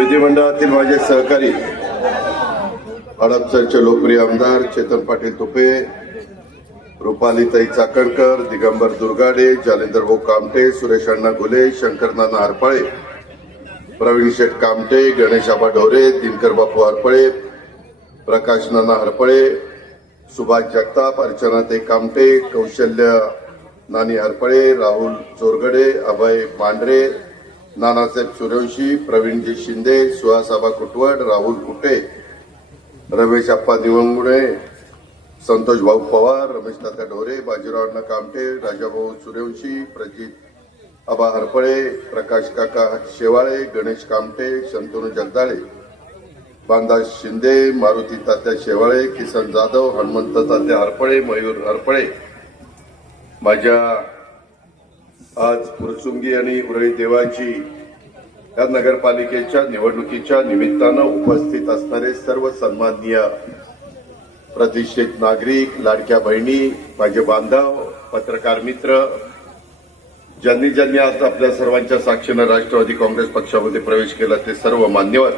विधिमंडळातील माझे सहकारी हडपसरचे लोकप्रिय आमदार चेतन पाटील तुपे, रुपालीताई चाकणकर, दिगंबर दुर्गाडे, जालेंदर भाऊ कामटे, सुरेश अण्णा घुले, शंकर नाना हरपळे, प्रवीण शेठ कामटे, गणेश आबा ढोरे, दिनकर बापू हरपळे, प्रकाश नाना हरपळे, सुभाष जगताप, अर्चनाताई कामटे, कौशल्य नानी हरपळे, राहुल चोरगडे, अभय मांढरे, नानासाहेब सूर्यवंशी, प्रवीणजी शिंदे, सुहास आबा कुटवड, राहुल कुटे, रमेश आप्पा दिवंगुडे, संतोष भाऊ पवार, रमेश तात्या ढोरे, बाजीराव अण्णा कामटे, राजाभाऊ सूर्यवंशी, प्रजित आबा हरपळे, प्रकाश काका शेवाळे, गणेश कामटे, शंतनू जगदाळे, बांदा शिंदे, मारुती तात्या शेवाळे, किसन जाधव, हनुमंत तात्या हरपळे, मयूर हरपळे, माझ्या आज फुरसुंगी आणि उरळी देवाची या नगरपालिकेच्या निवडणुकीच्या निमित्तानं उपस्थित असणारे सर्व सन्माननीय प्रतिष्ठित नागरिक, लाडक्या बहिणी, माझे बांधव, पत्रकार मित्र, ज्यांनी ज्यांनी आज आपल्या सर्वांच्या साक्षीनं राष्ट्रवादी काँग्रेस पक्षामध्ये प्रवेश केला ते सर्व मान्यवर,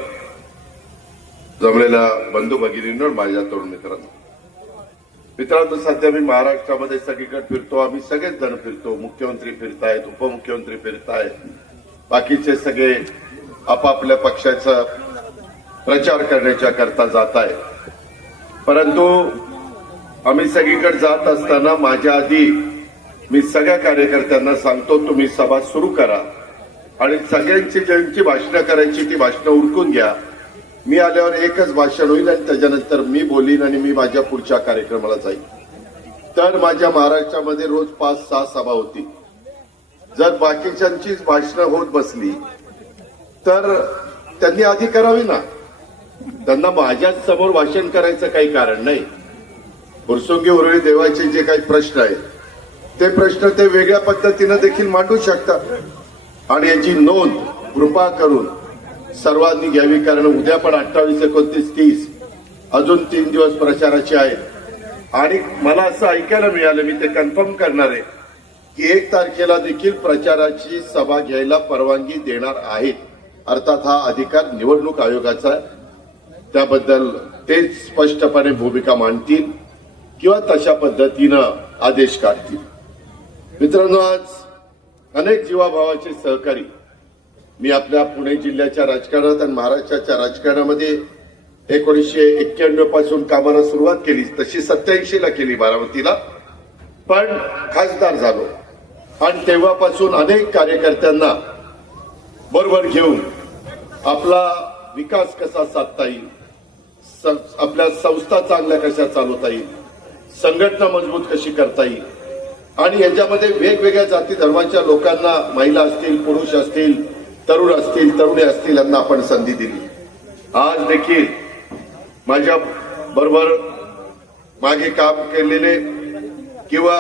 जमलेल्या बंधू भगिनींवर, माझ्या तरुण मित्रांनो, सध्या मी महाराष्ट्रामध्ये सगळीकडे फिरतो. आम्ही सगळेच जण फिरतो. मुख्यमंत्री फिरतायत, उपमुख्यमंत्री फिरतायत, बाकीचे सगळे आपापल्या पक्षाचा प्रचार करण्याच्या करता जात आहे. परंतु आम्ही सगळीकडे जात असताना माझ्या आधी मी सगळ्या कार्यकर्त्यांना सांगतो, तुम्ही सभा सुरू करा आणि सगळ्यांची ज्यांची भाषणं करायची ती भाषणं उरकून घ्या. मी आल्यावर एकच भाषण होईल आणि त्याच्यानंतर मी बोलीन आणि मी माझ्या पुढच्या कार्यक्रमाला जाईन. तर माझ्या महाराष्ट्रामध्ये रोज 5-6 सभा होती. जर बाकीच्यांचीच भाषणं होत बसली तर त्यांनी आधी करावी ना. त्यांना माझ्याच समोर भाषण करायचं काही कारण नाही. फुरसुंगी उरळी देवाचे जे काही प्रश्न आहेत ते प्रश्न ते वेगळ्या पद्धतीनं देखील मांडू शकतात आणि याची नोंद कृपा करून सर्वांनी घ्यावी. कारण उद्या पण 28, 29, 30 अजून 3 दिवस प्रचाराचे आहेत आणि मला असं ऐकायला मिळालं, मी ते कन्फर्म करणार आहे की 1 तारखेला देखील प्रचाराची सभा घ्यायला परवानगी देणार आहेत. अर्थात हा अधिकार निवडणूक आयोगाचा आहे. त्याबद्दल ते स्पष्टपणे भूमिका मांडतील किंवा तशा पद्धतीनं आदेश काढतील. मित्रांनो, आज अनेक जीवाभावाचे सहकारी मी आपल्या पुणे जिल्ह्याच्या राजकारणात आणि महाराष्ट्राच्या राजकारणामध्ये 1991 पासून कामाला सुरुवात केली. तशी 87 ला केली बारामतीला, पण खासदार झालो आणि तेव्हापासून अनेक कार्यकर्त्यांना बरोबर घेऊन आपला विकास कसा साधता येईल, आपल्या संस्था चांगल्या कशा चालवता येईल, संघटना मजबूत कशी करता येईल आणि याच्यामध्ये वेगवेगळ्या जाती धर्माच्या लोकांना, महिला असतील, पुरुष असतील, तरुण असतील, तरुणी असतील, यांना आपण संधी दिली. आज देखील माझ्या बरोबर मागे काम केलेले किंवा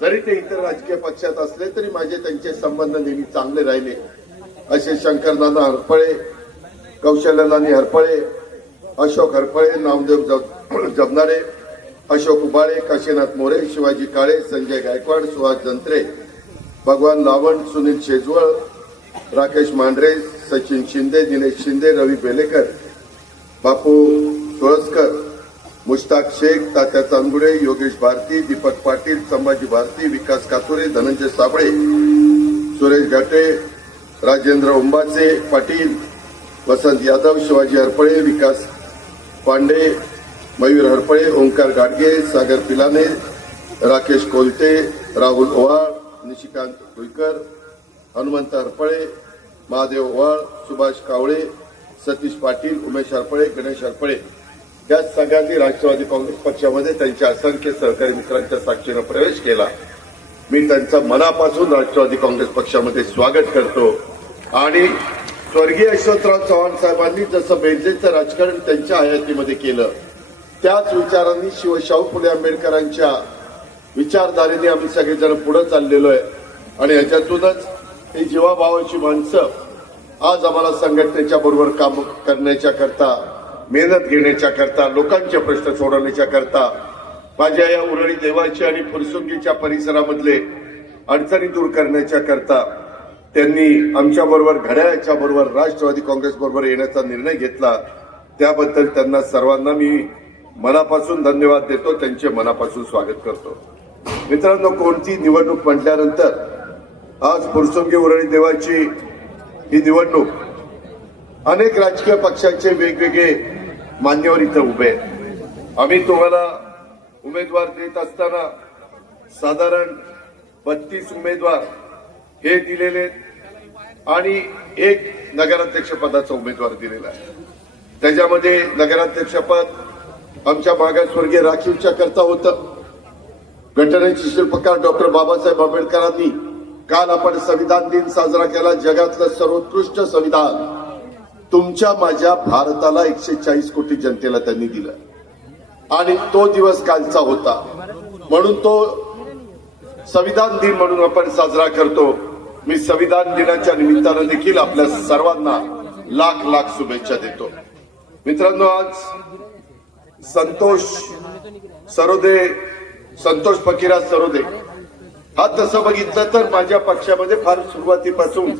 जरी ते इतर राजकीय पक्षात असले तरी माझे त्यांचे संबंध नेहमी चांगले राहिले असे शंकर नाना हरपळे, कौशल्य नानी हरपळे, अशोक हरपळे, नामदेव जबनारे, अशोक उबाळे, काशीनाथ मोरे, शिवाजी काळे, संजय गायकवाड, सुहास जंत्रे, भगवान लावण, सुनील शेजवळ, राकेश मांढरे, सचिन शिंदे, दिनेश शिंदे, रवी बेलेकर, बापू तुळसकर, मुश्ताक शेख, तात्या चांदगुडे, योगेश भारती, दीपक पाटील, संभाजी भारती, विकास कातुरे, धनंजय साबळे, सुरेश घाटे, राजेंद्र उंबाचे पाटील, वसंत यादव, शिवाजी हरपळे, विकास पांडे, मयूर हरपळे, ओंकार गाडगे, सागर पिलाने, राकेश कोलते, राहुल ओवाळ, निशिकांत कुलकर, हनुमंत हरपळे, महादेव ओवाळ, सुभाष कावळे, सतीश पाटील, उमेश हरपळे, गणेश हरपळे या सगळ्यांनी राष्ट्रवादी काँग्रेस पक्षामध्ये त्यांच्या असंख्य सहकारी मित्रांच्या साक्षीनं प्रवेश केला. मी त्यांचं मनापासून राष्ट्रवादी काँग्रेस पक्षामध्ये स्वागत करतो आणि स्वर्गीय यशवंतराव चव्हाण साहेबांनी जसं बेंजेचं राजकारण त्यांच्या हयातीमध्ये केलं त्याच विचारांनी शाहू फुले आंबेडकरांच्या विचारधारेने आम्ही सगळेजण पुढे चाललेलो आहे आणि याच्यातूनच ही जीवाभावाची माणसं आज आम्हाला संघटनेच्या बरोबर काम करण्याच्या करता, मेहनत घेण्याच्या करता, लोकांचे प्रश्न सोडवण्याच्या करता, माझ्या या उरळी देवाची आणि फुरसुंगीच्या परिसरामधले अडचणी दूर करण्याच्या करता त्यांनी आमच्या बरोबर घड्याळाच्या बरोबर राष्ट्रवादी काँग्रेस बरोबर येण्याचा निर्णय घेतला, त्याबद्दल त्यांना सर्वांना मी मनापासून धन्यवाद देतो, त्यांचे मनापासून स्वागत करतो. मित्रांनो, कोणती निवडणूक म्हटल्यानंतर आज फुरसुंगी उरळी देवाची ही निवडणूक, अनेक राजकीय पक्षांचे वेगवेगळे मान्यवर इथं उभे आहेत. आम्ही तुम्हाला उमेदवार देत असताना साधारण 32 उमेदवार हे दिलेले आणि एक नगराध्यक्ष पदाचा उमेदवार दिलेला आहे. त्याच्यामध्ये नगराध्यक्षपद आमच्या मागासवर्गीय राखीवच्या करता होतं. घटनेचे शिल्पकार डॉक्टर बाबासाहेब आंबेडकरांनी काल आपण संविधान दिन साजरा केला. जगातलं सर्वोत्कृष्ट संविधान तुमच्या माझ्या भारताला 140 कोटी जनतेला त्यांनी दिलं आणि तो दिवस कालचा होता, म्हणून तो संविधान दिन म्हणून आपण साजरा करतो. मी संविधान दिनाच्या निमित्तानं देखील आपल्या सर्वांना लाख लाख शुभेच्छा देतो. मित्रांनो, आज संतोष फकीरा सरोदे हा तसं बघितलं तर माझ्या पक्षामध्ये फार सुरुवातीपासून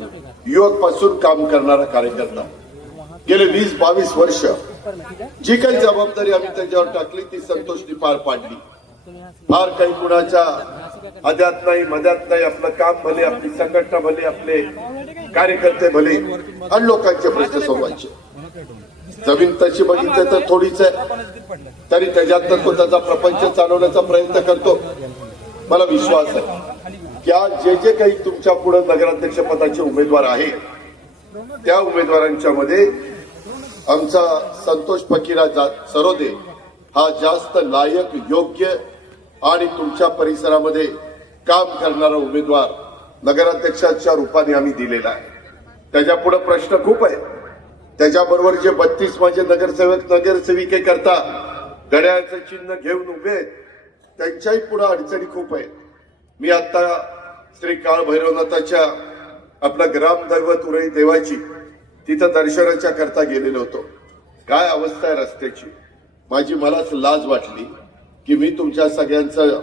युवक पासून काम करणारा कार्यकर्ता. गेले 20-22 वर्ष जी काही जबाबदारी आम्ही त्याच्यावर टाकली ती संतोषनी पार पाडली. फार काही कुणाच्या अद्यात नाही मध्यात नाही, आपलं काम भले, आपली संघटना भले, आपले कार्यकर्ते भले आणि लोकांचे प्रश्न सोडवायचे. जमीन तशी बघितलं तर थोडीच आहे, तरी त्याच्यातनं तो त्याचा प्रपंच चालवण्याचा प्रयत्न करतो. मला विश्वास आहे की आज जे काही तुमच्या पुढे नगराध्यक्ष पदाचे उमेदवार आहेत त्या उमेदवारांच्या मध्ये आमचा संतोष फकीरा सरोदे हा जास्त लायक, योग्य आणि तुमच्या परिसरामध्ये काम करणारा उमेदवार नगराध्यक्षाच्या रूपाने आम्ही दिलेला आहे. त्याच्या पुढे प्रश्न खूप आहे. त्याच्याबरोबर जे 32 माझे नगरसेवक नगरसेविके करता घड्याळाचं चिन्ह घेऊन उभे आहेत, त्यांच्याही पुढे अडचणी खूप आहेत. मी आता श्री काळ भैरवनाथाच्या आपलं ग्रामदैवत उरळी देवाची तिथं दर्शनाच्या करता गेलेलो होतो. काय अवस्था आहे रस्त्याची, मलाच लाज वाटली की मी तुमच्या सगळ्यांचं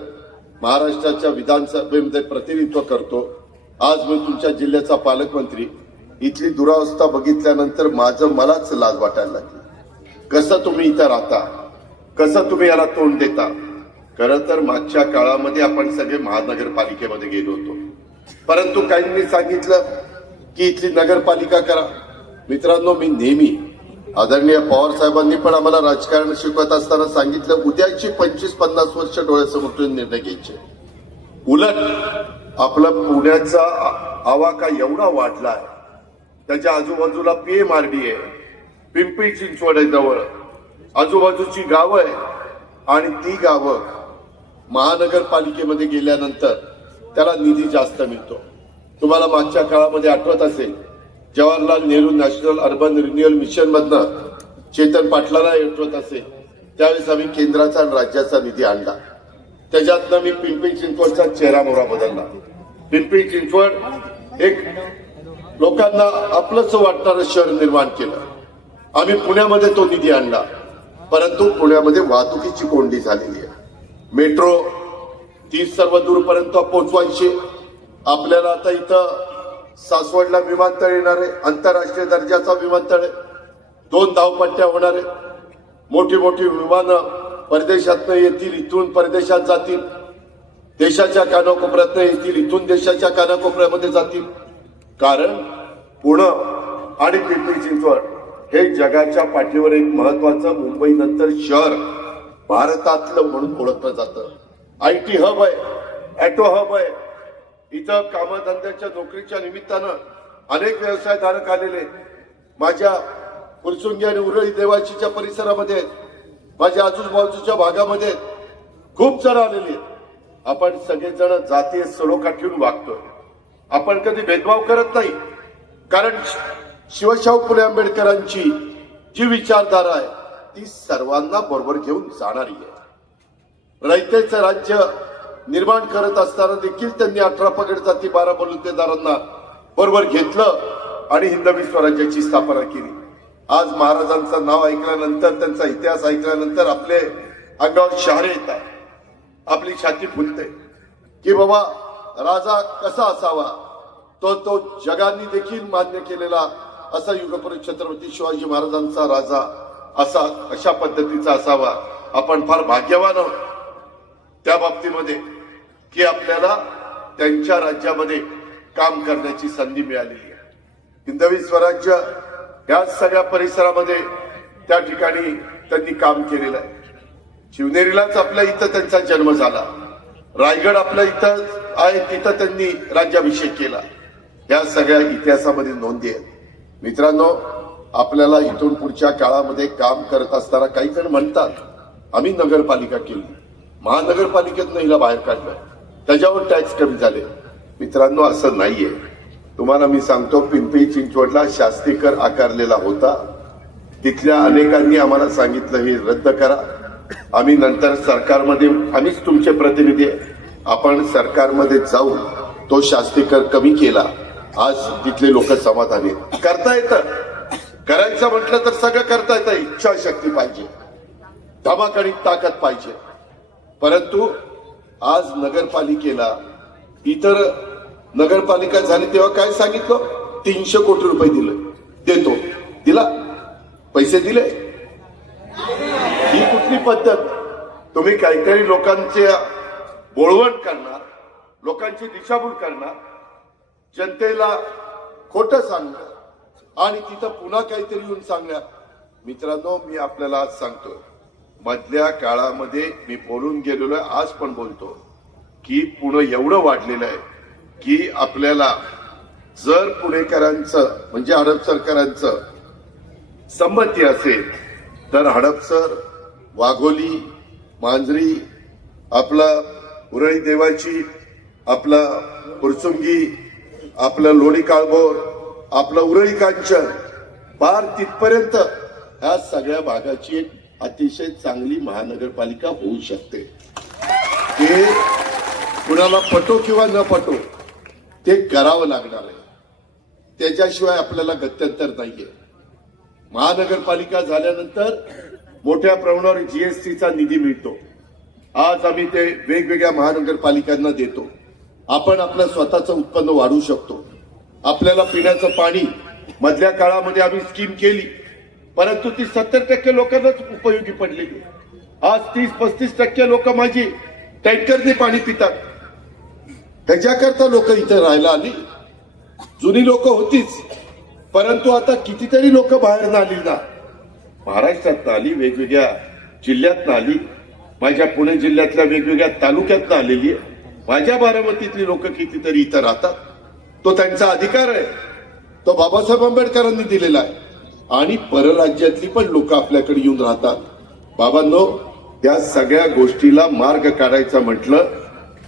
महाराष्ट्राच्या विधानसभेमध्ये प्रतिनिधित्व करतो. आज मी तुमच्या जिल्ह्याचा पालकमंत्री, इथली दुरावस्था बघितल्यानंतर मलाच लाज वाटायला लागली. कसं तुम्ही इथं राहता, कसं तुम्ही याला तोंड देता. खरं तर मागच्या काळामध्ये आपण सगळे महानगरपालिकेमध्ये गेलो होतो, परंतु काहींनी सांगितलं की इथली नगरपालिका करा. मित्रांनो, मी नेहमी आदरणीय पवार साहेबांनी पण आम्हाला राजकारण शिकवत असताना सांगितलं, उद्याची 25-50 वर्ष डोळ्यासमोर ठेवून निर्णय घ्यायचे. उलट आपला पुण्याचा आवाका एवढा वाढलाय, त्याच्या आजूबाजूला PMRD आहे, पिंपरी चिंचवड आहे जवळ, आजूबाजूची गावं आहे आणि ती गावं महानगरपालिकेमध्ये गेल्यानंतर त्याला निधी जास्त मिळतो. तुम्हाला मागच्या काळामध्ये आठवत असेल, Jawaharlal Nehru national urban renewal mission मधनं चेतन पाटलाला आठवत असेल, त्यावेळेस आम्ही केंद्राचा आणि राज्याचा निधी आणला. त्याच्यातनं मी पिंपरी चिंचवडचा चेहरा मोहरा बदलला. पिंपरी चिंचवड एक लोकांना आपलंच वाटणारं शहर निर्माण केलं. आम्ही पुण्यामध्ये तो निधी आणला, परंतु पुण्यामध्ये वाहतुकीची कोंडी झालेली आहे. मेट्रो ती सर्व दूरपर्यंत पोहोचवायची. आपल्याला आता इथं सासवडला विमानतळ येणार आहे, आंतरराष्ट्रीय दर्जाचा विमानतळ आहे, 2 धावपट्ट्या होणार आहे. मोठी मोठी विमानं परदेशातनं येतील, इथून परदेशात जातील, देशाच्या कानाकोपऱ्यातनं येतील, इथून देशाच्या कानाकोपऱ्यामध्ये जातील. कारण पुणे आणि पिंपरी चिंचवड हे जगाच्या पाठीवर एक महत्वाचं मुंबई नंतर शहर भारतातलं म्हणून ओळखलं जातं. IT हब आहे, ऑटो हब आहे. इथं कामधंद्याच्या नोकरीच्या निमित्तानं अनेक व्यवसायधारक आलेले माझ्या फुरसुंगी आणि उरळी देवाचीच्या परिसरामध्ये, माझ्या आजूबाजूच्या भागामध्ये खूप जण आलेले. आपण सगळेजण जातीय सलोखा ठेवून वागतोय. आपण कधी भेदभाव करत नाही, कारण शिवशाहू फुले आंबेडकरांची जी विचारधारा आहे ती सर्वांना बरोबर घेऊन जाणारी आहे. रयतेचं राज्य निर्माण करत असताना देखील त्यांनी 18 पगड जाती 12 बलुतेदारांना बरोबर घेतलं आणि हिंदवी स्वराज्याची स्थापना केली. आज महाराजांचं नाव ऐकल्यानंतर, त्यांचा इतिहास ऐकल्यानंतर आपले अंगावर शहारे येतात, आपली छाती फुलते की बाबा राजा कसा असावा, तो जगाने देखील मान्य केलेला असा युगपुरुष छत्रपती शिवाजी महाराजांचा राजा अशा पद्धतीचा असावा. आपण फार भाग्यवान आहोत त्या बाबतीमध्ये की आपल्याला त्यांच्या राज्यामध्ये काम करण्याची संधी मिळालेली आहे. हिंदवी स्वराज्य या सगळ्या परिसरामध्ये त्या ठिकाणी त्यांनी काम केलेलं आहे. शिवनेरीलाच आपल्या इथं त्यांचा जन्म झाला. रायगड आपल्या इथं आहे, तिथं त्यांनी राज्याभिषेक केला. या सगळ्या इतिहासामध्ये नोंदी आहेत. मित्रांनो, आपल्याला इथून पुढच्या काळामध्ये काम करत असताना काही जण म्हणतात आम्ही नगरपालिका केली, महानगरपालिकेतनं हिला बाहेर काढलं, त्याच्यावर टॅक्स कमी झाले. मित्रांनो, असं नाहीये. तुम्हाला मी सांगतो, पिंपरी चिंचवडला शास्ती कर आकारलेला होता. तिथल्या अनेकांनी आम्हाला सांगितलं हे रद्द करा. आम्ही नंतर सरकारमध्ये, आम्हीच तुमचे प्रतिनिधी आहे, आपण सरकारमध्ये जाऊन तो शास्ती कर कमी केला. आज तिथले लोक समाधानी आहेत. करता येतं, करायचं म्हटलं तर सगळं करता येतं. इच्छाशक्ती पाहिजे, धमाकडीत ताकद पाहिजे. परंतु आज नगरपालिकेला, इतर नगरपालिका झाली तेव्हा काय सांगितलं, 300 कोटी रुपये दिले, देतो, दिला, पैसे दिले. ही कुठली पद्धत? तुम्ही काहीतरी लोकांचे बोळवण करणार, लोकांची दिशाभूल करणार, जनतेला खोटं सांगणार आणि तिथं पुन्हा काहीतरी येऊन सांगणार. मित्रांनो, मी आपल्याला आज सांगतोय, मधल्या काळामध्ये मी बोलून गेलेलो आहे, आज पण बोलतो की पुणे एवढं वाढलेलं आहे की आपल्याला जर पुणेकरांचं म्हणजे हडपसरकरांचं संमती असेल तर हडपसर, वाघोली, मांजरी, आपला उरळी देवाची, आपला फुरसुंगी, आपलं लोणी काळभोर, आपलं उरळी कांचन, पार तिथपर्यंत ह्या सगळ्या भागाची एक अतिशय चांगली महानगरपालिका होऊ शकते. ते कुणाला पटो किंवा न पटो ते करावं लागणार आहे. त्याच्याशिवाय आपल्याला गत्यंतर नाहीये. महानगरपालिका झाल्यानंतर मोठ्या प्रमाणावर जीएसटीचा निधी मिळतो. आज आम्ही ते वेगवेगळ्या महानगरपालिकांना देतो. आपण आपलं स्वतःचं उत्पन्न वाढवू शकतो. आपल्याला पिण्याचं पाणी मधल्या काळामध्ये आम्ही स्कीम केली, परंतु ती 70% लोकांनाच उपयोगी पडलेली. आज 30-35% लोक माझी टँकरने पाणी पितात. त्याच्याकरता लोक इथे राहायला आली. जुनी लोक होतीच, परंतु आता कितीतरी लोक बाहेर आली ना, महाराष्ट्रात आली, वेगवेगळ्या जिल्ह्यात आली, माझ्या पुणे जिल्ह्यातल्या वेगवेगळ्या तालुक्यात आलेली आहे. माझ्या बारामतीतली लोक कितीतरी इथं राहतात. तो त्यांचा अधिकार आहे, तो बाबासाहेब आंबेडकरांनी दिलेला आहे. आणि परराज्यातली पण लोक आपल्याकडे येऊन राहतात. बाबांनो, या सगळ्या गोष्टीला मार्ग काढायचा म्हटलं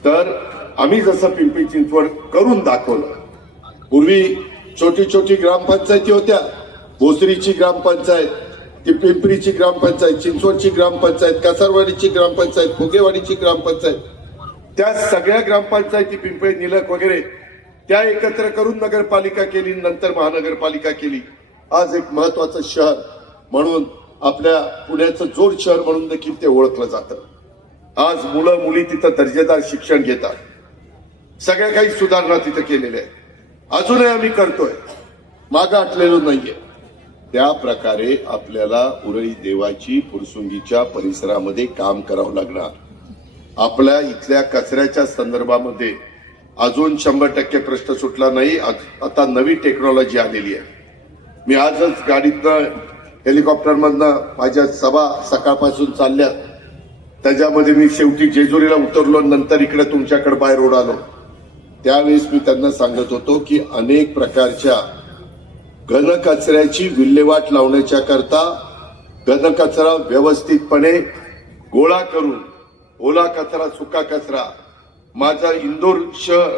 तर आम्ही जसं पिंपरी चिंचवड करून दाखवलं. पूर्वी छोटी छोटी ग्रामपंचायती होत्या. भोसरीची ग्रामपंचायत, ती पिंपरीची ग्रामपंचायत, चिंचवडची ग्रामपंचायत, कासारवाडीची ग्रामपंचायत, फुगेवाडीची ग्रामपंचायत, त्या सगळ्या ग्रामपंचायती, पिंपरी, निलक वगैरे, त्या एकत्र करून नगरपालिका केली, नंतर महानगरपालिका केली. आज एक महत्वाचं शहर म्हणून, आपल्या पुण्याचं जोड शहर म्हणून देखील ते ओळखलं जातं. आज मुलं मुली तिथं दर्जेदार शिक्षण घेतात. सगळ्या काही सुधारणा तिथं केलेल्या आहेत. अजूनही आम्ही करतोय, मागं हटलेलो नाहीये. त्या प्रकारे आपल्याला उरळी देवाची, फुरसुंगीच्या परिसरामध्ये काम करावं लागणार. आपल्या इथल्या कचऱ्याच्या संदर्भामध्ये अजून 100% प्रश्न सुटला नाही. आता नवी टेक्नॉलॉजी आलेली आहे. मी आजच गाडीतनं, हेलिकॉप्टरमधनं माझ्या सभा सकाळपासून चालल्या, त्याच्यामध्ये मी शेवटी जेजुरीला उतरलो, नंतर इकडे तुमच्याकडे बाहेर उडालो. त्यावेळेस मी त्यांना सांगत होतो की अनेक प्रकारच्या घनकचऱ्याची विल्हेवाट लावण्याच्या करता घनकचरा व्यवस्थितपणे गोळा करून, ओला कचरा, सुका कचरा, माझा इंदोर शहर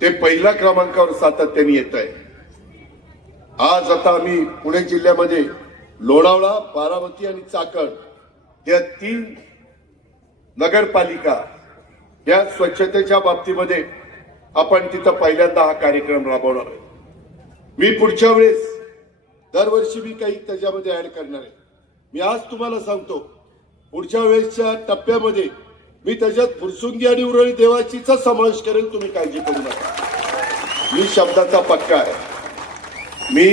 ते पहिल्या क्रमांकावर सातत्याने येत आहे. आज आता आम्ही पुणे जिल्ह्यामध्ये लोणावळा, बारामती आणि चाकण या 3 नगरपालिका या स्वच्छतेच्या बाबतीमध्ये आपण तिथं पहिल्यांदा हा कार्यक्रम राबवणार आहे. मी पुढच्या वेळेस दरवर्षी मी काही त्याच्यामध्ये ऍड करणार आहे. मी आज तुम्हाला सांगतो, पुढच्या वेळेसच्या टप्प्यामध्ये मी त्याच्यात फुरसुंगी आणि उरळी देवाचीचा समावेश करेल. तुम्ही काळजी करू नका. मी शब्दाचा पक्का आहे. मी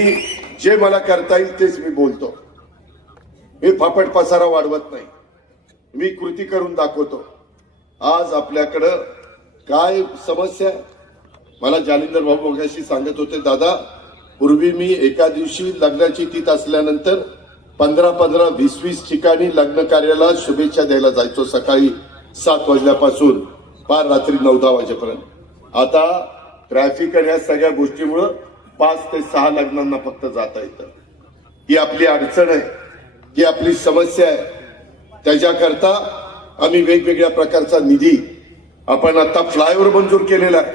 जे मला करता येईल तेच मी बोलतो. मी फापट पसारा वाढवत नाही. मी कृती करून दाखवतो. आज आपल्याकडं काय समस्या आहे? मला जालिंदर भाऊ मगाशी सांगत होते, दादा पूर्वी मी एका दिवशी लग्नाची तीत असल्यानंतर 15-15, 20-20 ठिकाणी लग्न कार्याला शुभेच्छा द्यायला जायचो, सकाळी 7 वाजल्यापासून पार रात्री 9-10 वाजेपर्यंत. आता ट्रॅफिक आणि या सगळ्या गोष्टीमुळं 5 ते 6 लग्नांना फक्त जाता येतं. ही आपली अडचण आहे, ही आपली समस्या आहे. त्याच्याकरता आम्ही वेगवेगळ्या प्रकारचा निधी आपण आता फ्लायओव्हर मंजूर केलेला आहे.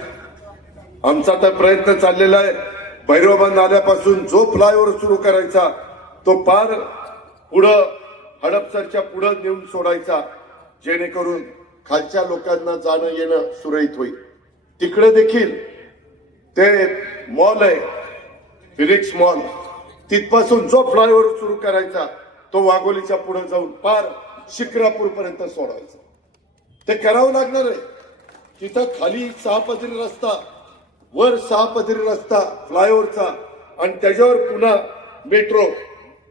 आमचा तर प्रयत्न चाललेला आहे, भैरवबंद आल्यापासून जो फ्लायओव्हर सुरू करायचा तो पार पुढं हडपसरच्या पुढं नेऊन सोडायचा, जेणेकरून खालच्या लोकांना जाणं येणं सुरळीत होईल. तिकडे देखील ते मॉल आहे, फिनिक्स मॉल, तिथपासून जो फ्लायओव्हर सुरू करायचा तो वाघोलीच्या पुढे जाऊन पार शिक्रापूर पर्यंत सोडायचा. ते करावं लागणार आहे. तिथं खाली 6 पदरी रस्ता, वर 6 पदरी रस्ता फ्लायओव्हरचा आणि त्याच्यावर पुन्हा मेट्रो.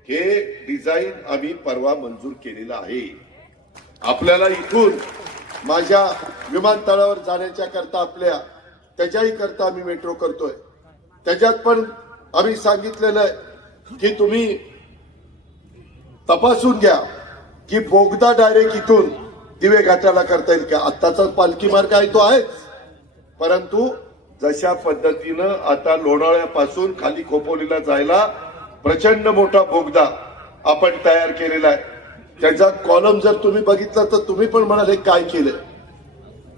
हे डिझाईन आम्ही परवा मंजूर केलेलं आहे. आपल्याला इथून माझ्या विमानतळावर जाण्याच्या करता आपल्या त्याच्याही करता आम्ही मेट्रो करतोय. त्याच्यात पण आम्ही सांगितलेलं आहे की तुम्ही तपासून घ्या की बोगदा डायरेक्ट इथून दिवे घाटाला करता येईल का. आत्ताचा पालखी मार्ग आहे तो आहेच, परंतु जशा पद्धतीनं आता लोणावळ्यापासून खाली खोपोलीला जायला प्रचंड मोठा बोगदा आपण तयार केलेला आहे. त्याचा कॉलम जर तुम्ही बघितला तर तुम्ही पण म्हणाले काय केलंय,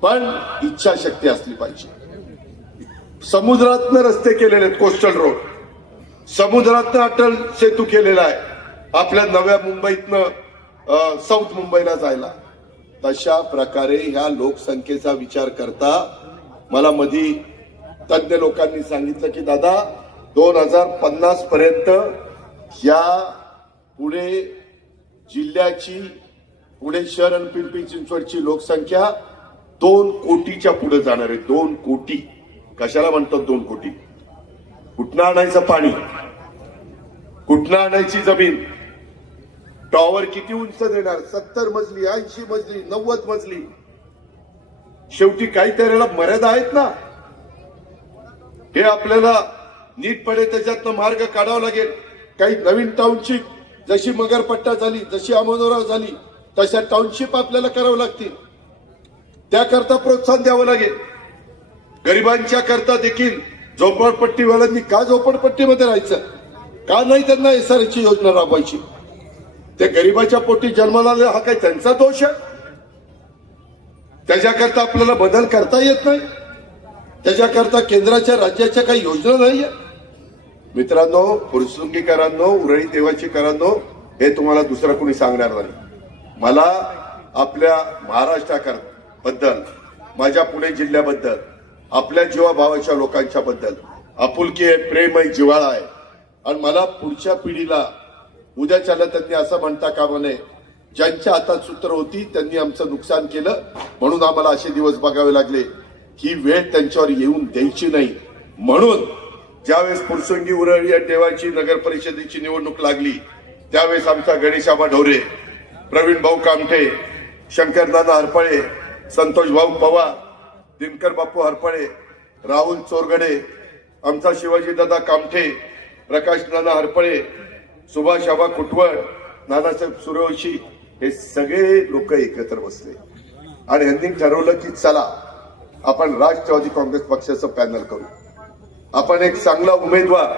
पण इच्छाशक्ती असली पाहिजे. समुद्रातनं रस्ते केलेले आहेत, कोस्टल रोड, समुद्रातनं अटल सेतू केलेला आहे आपल्या नव्या मुंबईतनं साऊथ मुंबईला जायला. तशा प्रकारे ह्या लोकसंख्येचा विचार करता मला मधी तज्ञ लोकांनी सांगितलं की दादा 2050 पर्यंत या पुणे जिल्ह्याची, पुणे शहर आणि पिंपरी चिंचवडची लोकसंख्या 2 कोटीच्या पुढे जाणार आहे. 2 कोटी. कशाला म्हणतात 2 कोटी? कुठनं आणायचं पाणी, कुठनं आणायची जमीन, टॉवर किती उंच देणार, 70 मजली, 80 मजली, 90 मजली. शेवटी काही त्याला मर्यादा आहेत ना. हे आपल्याला नीटपणे त्याच्यातनं मार्ग काढावा लागेल. काही नवीन टाउनशिप जशी मगरपट्टा झाली, जशी अमोदोरा झाली, तशा टाउनशिप आपल्याला करावं लागतील. त्याकरता प्रोत्साहन द्यावं लागेल. गरिबांच्या करता देखील झोपडपट्टीवाल्यांनी का झोपडपट्टीमध्ये राहायचं, का नाही त्यांना एसआरची योजना राबवायची? ते गरिबाच्या पोटी जन्माला आले, हा काय त्यांचा दोष आहे? त्याच्याकरता आपल्याला बदल करता येत नाही? त्याच्याकरता केंद्राच्या राज्याच्या काही योजना नाहीये? मित्रांनो, फुरसुंगीकरांनो, उरळी देवाचीकरांनो, हे तुम्हाला दुसरं कोणी सांगणार नाही. मला आपल्या महाराष्ट्राबद्दल, माझ्या पुणे जिल्ह्याबद्दल, आपल्या जीवाभावाच्या लोकांच्या बद्दल आपुलकी आहे, प्रेम आहे, जिव्हाळा आहे. आणि मला पुढच्या पिढीला उद्याच्याला त्यांनी असं म्हणता कामा नये, ज्यांच्या हातात सूत्र होती त्यांनी आमचं नुकसान केलं म्हणून आम्हाला असे दिवस बघावे लागले. ही वेळ त्यांच्यावर येऊन द्यायची नाही. म्हणून ज्यावेळेस फुरसुंगी उरळी देवाची नगर परिषदेची निवडणूक लागली त्यावेळेस आमचा गणेश आबा ढोरे, प्रवीण भाऊ कामठे, शंकरनाना हरपळे, संतोष भाऊ पवार, दिनकर बापू हरपळे, राहुल चोरगडे, आमचा शिवाजीदादा कामठे, प्रकाश नाना हरपळे, सुभाष आबा कुटवळ, नानासाहेब सूर्यवंशी, हे सगळे लोक एकत्र बसले आणि यांनी ठरवलं की चला आपण राष्ट्रवादी काँग्रेस पक्षाचं पॅनल करू. आपण एक चांगला उमेदवार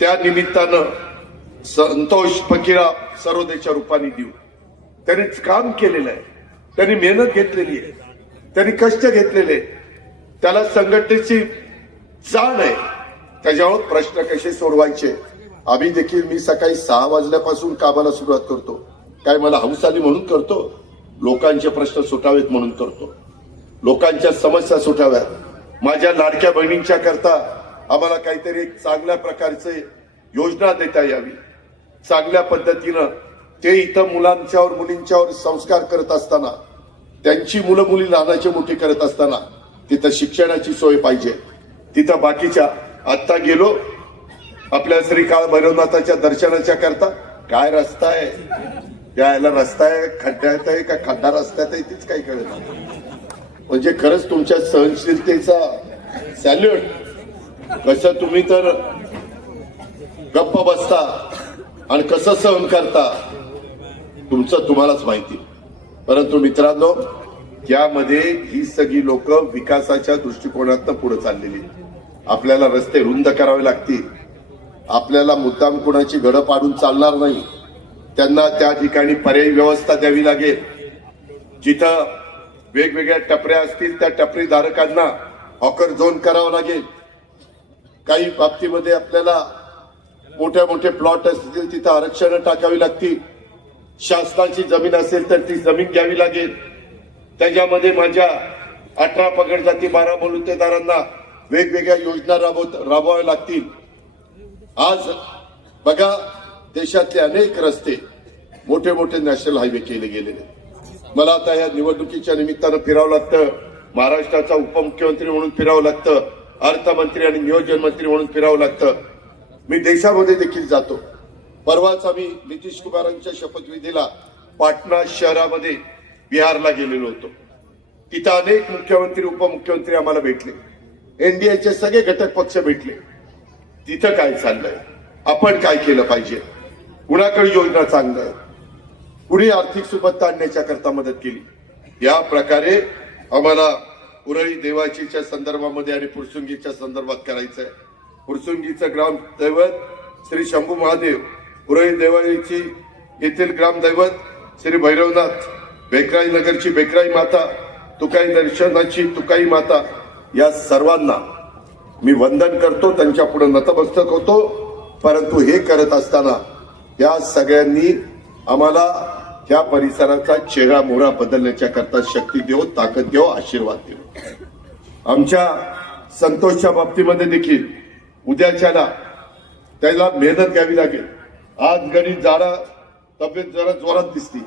त्या निमित्तानं संतोष फकीरा सरोदेच्या रूपाने देऊ. त्यांनी काम केलेलं आहे, त्यांनी मेहनत घेतलेली आहे, त्यांनी कष्ट घेतलेले, त्याला संघटनेची जाण आहे. त्याच्यावर प्रश्न कसे सोडवायचे. आम्ही देखील, मी सकाळी 6 वाजल्यापासून कामाला सुरुवात करतो. काय मला हौस आली म्हणून करतो? लोकांचे प्रश्न सुटावेत म्हणून करतो. लोकांच्या समस्या सुटाव्यात. माझ्या लाडक्या बहिणींच्या करता आम्हाला काहीतरी एक चांगल्या प्रकारचे योजना देता यावी. चांगल्या पद्धतीनं ते इथं मुलांच्यावर मुलींच्यावर संस्कार करत असताना, त्यांची मुलं मुली लहानाची मोठी करत असताना तिथं शिक्षणाची सोय पाहिजे, तिथं बाकीच्या आत्ता गेलो आपल्या श्री काळ भैरवनाथाच्या दर्शनाच्या करता. काय रस्ता आहे, यायला रस्ता आहे खड्ड्यात आहे का खड्डा रस्त्यात आहे तीच काही कळत नाही. म्हणजे खरंच तुमच्या सहनशीलतेचा सॅल्यूट. कसं तुम्ही तर गप्प बसता आणि कसं सहन करता तुमचं तुम्हालाच माहिती. परंतु मित्रांनो, यामध्ये ही सगळी लोक विकासाच्या दृष्टिकोनातून पुढे चाललेली. आपल्याला रस्ते रुंद करावे लागतील, आपल्याला मुद्दाम कुणाची घडं पाडून चालणार नाही. त्यांना त्या ठिकाणी पर्यायी व्यवस्था द्यावी लागेल. जिथं वेगवेगळ्या टपऱ्या असतील त्या टपरी धारकांना हॉकर झोन करावं लागेल. काही बाबतीमध्ये आपल्याला मोठे मोठे प्लॉट असतील तिथं आरक्षण टाकावी लागतील. शासनाची जमीन असेल तर ती जमीन घ्यावी लागेल. त्याच्यामध्ये माझ्या 18 पगड जाती 12 बलुतेदारांना वेगवेगळ्या योजना राबवाव्या लागतील. आज बघा, देशातले अनेक रस्ते मोठे मोठे नॅशनल हायवे केले गेलेले. मला आता या निवडणुकीच्या निमित्तानं फिरावं लागतं, महाराष्ट्राचा उपमुख्यमंत्री म्हणून फिरावं लागतं, अर्थमंत्री आणि नियोजन मंत्री म्हणून फिरावं लागतं. मी देशामध्ये देखील जातो. परवाच आम्ही नितीश कुमारांच्या शपथविधीला पाटणा शहरामध्ये बिहारला गेलेलो होतो. तिथं अनेक मुख्यमंत्री उपमुख्यमंत्री आम्हाला भेटले. एनडीएचे सगळे घटक पक्ष भेटले. तिथं काय चाललंय, आपण काय केलं पाहिजे, कुणाकडे योजना चांगल्या आहेत, कुणी आर्थिक सुबत्ता आणण्याच्या करता मदत केली. या प्रकारे आम्हाला उरळी देवाचीच्या संदर्भामध्ये आणि पुरसुंगीच्या संदर्भात करायचंय. पुरसुंगीचं ग्रामदैवत श्री शंभू महादेव, उरळी देवाची येथील ग्रामदैवत श्री भैरवनाथ, बेकराई नगरची बेकराई माता, तुकाई दर्शनाची तुकाई माता, या सर्वांना मी वंदन करतो, त्यांच्या पुढे नतमस्तक होतो. परंतु हे करत असताना या सगळ्यांनी आम्हाला या परिसराचा चेहरा मोहरा बदलण्याच्या करता शक्ती देव, ताकद देव, आशीर्वाद देव. आमच्या संतोषच्या बाबतीमध्ये देखील उद्याच्याला त्याला मेहनत घ्यावी लागेल. आज गणित जाडा तब्येत जरा जोरात दिसती,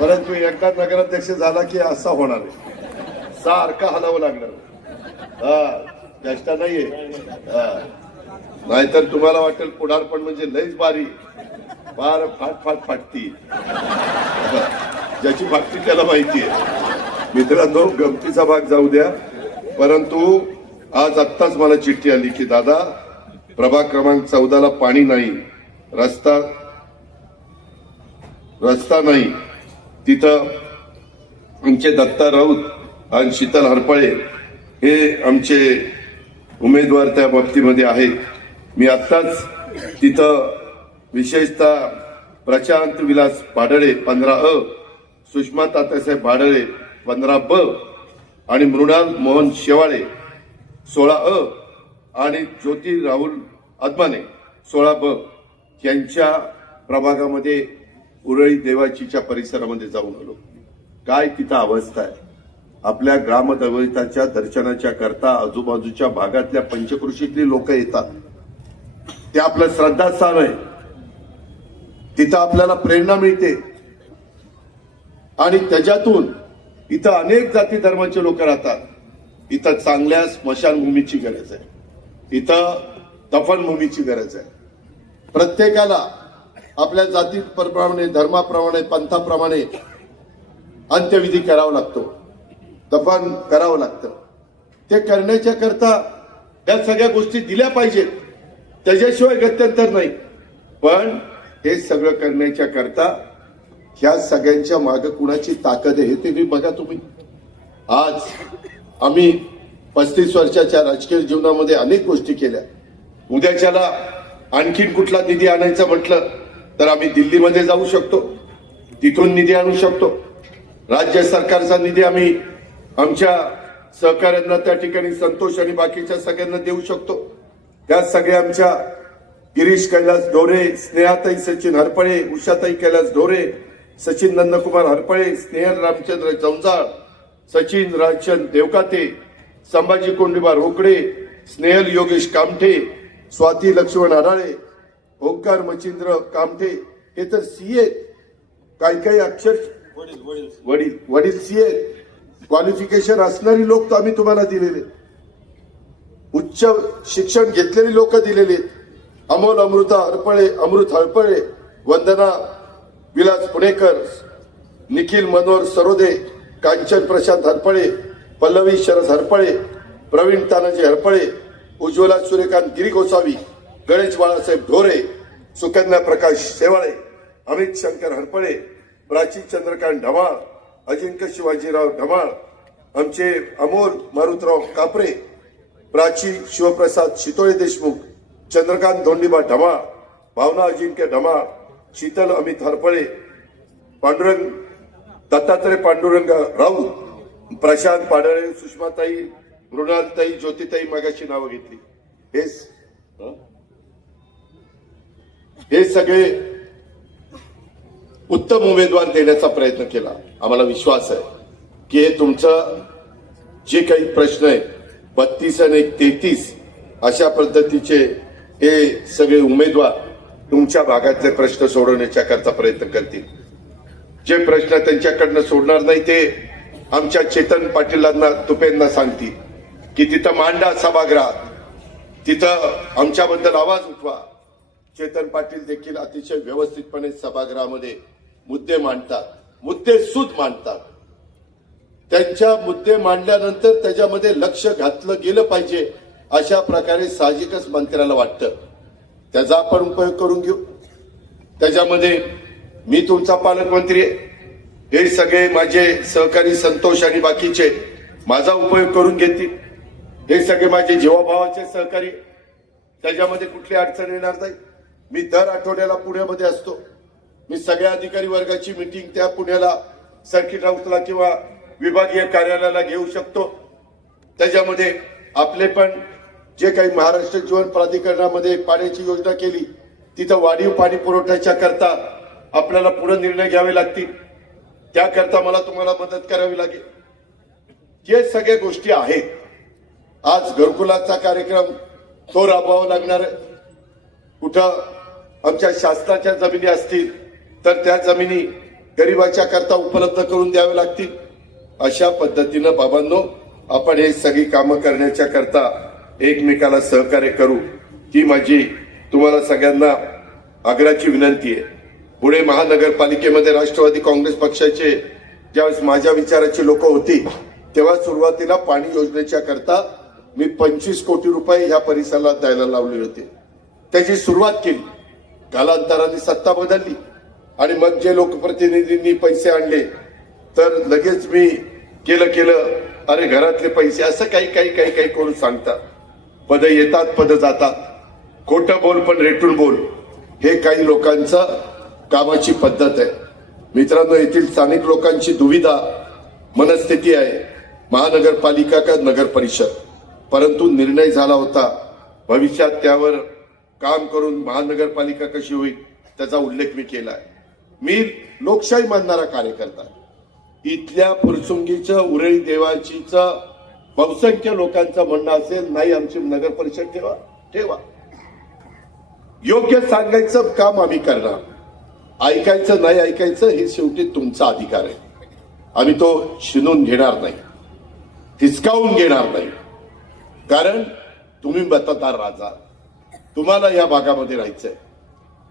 परंतु एकदा नगराध्यक्ष झाला की असा होणार आहे, सारखा हलावं लागणार. चेष्टा नाहीये. नाहीतर तुम्हाला वाटेल पुढारपण म्हणजे लईच बारी, फार फाट फाटती. ज्याची फाटती त्याला माहिती आहे. मित्रांनो, गमतीचा भाग जाऊ द्या. परंतु आज आत्ताच मला चिठ्ठी आली की दादा, प्रभाग क्रमांक 14ला पाणी नाही, रस्ता नाही. तिथं आमचे दत्ता राऊत आणि शीतल हरपळे हे आमचे उमेदवार त्या बाबतीमध्ये आहेत. मी आत्ताच तिथं विशेषतः प्रशांत विलास भाडळे 15A, सुषमा तात्यासाहेब भाडळे 15B आणि मृणाल मोहन शेवाळे 16A आणि ज्योती राहुल अदमाने 16B यांच्या प्रभागामध्ये उरळी देवाचीच्या परिसरामध्ये जाऊन आलो. काय तिथं अवस्था आहे. आपल्या ग्रामदैवताच्या दर्शनाच्या करता आजूबाजूच्या भागातल्या पंचकृषीतली लोक येतात. ते आपलं श्रद्धास्थान आहे. तिथं आपल्याला प्रेरणा मिळते आणि त्याच्यातून इथं अनेक जाती धर्माचे लोक राहतात. इथं चांगल्या स्मशानभूमीची गरज आहे, इथं दफनभूमीची गरज आहे. प्रत्येकाला आपल्या जातीप्रमाणे, धर्माप्रमाणे, पंथाप्रमाणे अंत्यविधी करावा लागतो, दफन करावं लागतं. ते करण्याच्या करता या सगळ्या गोष्टी दिल्या पाहिजेत, त्याच्याशिवाय गत्यंतर नाही. पण हे सगळं करण्याच्या करता ह्या सगळ्यांच्या मागे कुणाची ताकद आहे हे ते बघा तुम्ही. आज आम्ही 35 वर्षाच्या राजकीय जीवनामध्ये अनेक गोष्टी केल्या. उद्याच्याला आणखीन कुठला निधी आणायचं म्हटलं तर आम्ही दिल्लीमध्ये जाऊ शकतो, तिथून निधी आणू शकतो. राज्य सरकारचा निधी आम्ही आमच्या सहकाऱ्यांना त्या ठिकाणी संतोष आणि बाकीच्या सगळ्यांना देऊ शकतो. त्या सगळ्या आमच्या गिरीश कैलास ढोरे, स्नेहाताई सचिन हरपळे, उषाताई कैलास ढोरे, सचिन नंदकुमार हरपळे, स्नेहल रामचंद्र जंजाळ, सचिन राजचंद देवकाते, संभाजी कोंडीबा रोकडे, स्नेहल योगेश कामठे, स्वाती लक्ष्मण अडाळे, ओंकार मचिंद्र कामठे, हे तर सीए. काही अक्षर वडील सीए क्वालिफिकेशन असणारी लोक तर आम्ही तुम्हाला दिलेले. उच्च शिक्षण घेतलेली लोक दिलेली आहेत. अमोल अमृत हळपळे, वंदना विलास पुणेकर, निखिल मनोहर सरोदे, कांचन प्रशांत हरपळे, पल्लवी शरद हरपळे, प्रवीण तानाजी हरपळे, उज्ज्वला सूर्यकांत गिरी गोसावी, गणेश बाळासाहेब ढोरे, सुकन्या प्रकाश शेवाळे, अमित शंकर हरपळे, प्राची चंद्रकांत ढमाळ, अजिंक्य शिवाजीराव ढमाळ, आमचे अमोल मारुतराव कापरे, प्राची शिवप्रसाद शितोळे देशमुख, चंद्रकांत धोंडीबा ढमाळ, भावना अजिंक्य ढमाळ, शीतल अमित हरपळे, पांडुरंग दत्तात्रय पांडुरंग राऊत, प्रशांत पाडळे, सुषमाताई, मृणालताई, ज्योतिताई मागाशी नावं घेतली. हे सगळे उत्तम उमेदवार देण्याचा प्रयत्न केला. आम्हाला विश्वास आहे की हे तुमचं जे काही प्रश्न आहे 32 आणि 33 अशा पद्धतीचे हे सगळे उमेदवार तुमच्या भागातले प्रश्न सोडवण्याच्या करता प्रयत्न करतील. जे प्रश्न त्यांच्याकडनं सोडणार नाही ते आमच्या चेतन पाटीलांना तुपेंना सांगतील की तिथं मांडा सभागृहात, तिथं आमच्याबद्दल आवाज उठवा. चेतन पाटील देखील अतिशय व्यवस्थितपणे सभागृहामध्ये मुद्दे मांडतात, मुद्दे सूद मांडतात. त्यांच्या मुद्दे मांडल्यानंतर त्याच्यामध्ये लक्ष घातलं गेलं पाहिजे अशा प्रकारे साहजिकच मंत्र्याला वाटतं. त्याचा आपण उपयोग करून घेऊ. त्याच्यामध्ये मी तुमचा पालकमंत्री आहे, हे सगळे माझे सहकारी संतोष आणि बाकीचे माझा उपयोग करून घेतील. हे सगळे माझे जीवाभावाचे सहकारी, त्याच्यामध्ये कुठली अडचण येणार नाही. मी दर आठवड्याला पुण्यामध्ये असतो. मी सगळ्या अधिकारी वर्गाची मीटिंग त्या पुण्याला सर्किट हाऊसला किंवा विभागीय कार्यालयाला घेऊ शकतो. त्याच्यामध्ये आपले पण जे काही महाराष्ट्र जीवन प्राधिकरणामध्ये पाण्याची योजना केली तिथं वाढीव पाणी पुरवठ्याच्या करता आपल्याला पुढे निर्णय घ्यावे लागतील. त्याकरता मला तुम्हाला मदत करावी लागेल. हे सगळ्या गोष्टी आहेत. आज घरकुलाचा कार्यक्रम तो राबवावा लागणार आहे. कुठं आमच्या शासनाच्या जमिनी असतील तर त्या जमिनी गरिबाच्या करता उपलब्ध करून द्याव्या लागतील. अशा पद्धतीनं बाबांनो आपण हे सगळी कामं करण्याच्या करता एकमेकाला सहकार्य करू ही माझी तुम्हाला सगळ्यांना आग्रहाची विनंती आहे. पुणे महानगरपालिकेमध्ये राष्ट्रवादी काँग्रेस पक्षाचे ज्यावेळेस माझ्या विचाराची लोक होती तेव्हा सुरुवातीला पाणी योजनेच्या करता मी 25 कोटी रुपये ह्या परिसराला द्यायला लावले होते. त्याची सुरुवात केली. कालांतराने सत्ता बदलली आणि मग जे लोकप्रतिनिधींनी पैसे आणले तर लगेच मी केलं अरे घरातले पैसे असं काही करून सांगतात. पद येतात पद जातात. खोटं बोल पण रेटून बोल हे काही लोकांचं कामाची पद्धत आहे. मित्रांनो, येथील स्थानिक लोकांची दुविधा मनस्थिती आहे महानगरपालिका का नगर परिषद, परंतु निर्णय झाला होता भविष्यात त्यावर काम करून महानगरपालिका कशी होईल त्याचा उल्लेख मी केलाय. मी लोकशाही मानणारा कार्यकर्ता. इथल्या फुरसुंगीचं उरळी देवाचीचं बहुसंख्य लोकांचं म्हणणं असेल नाही आमची नगर परिषद ठेवा. योग्य सांगायचं काम आम्ही करणार. ऐकायचं नाही ऐकायचं हे शेवटी तुमचा अधिकार आहे. आम्ही तो शिनून घेणार नाही, हिसकावून घेणार नाही. कारण तुम्ही मतदार राजा, तुम्हाला या भागामध्ये राहायचंय.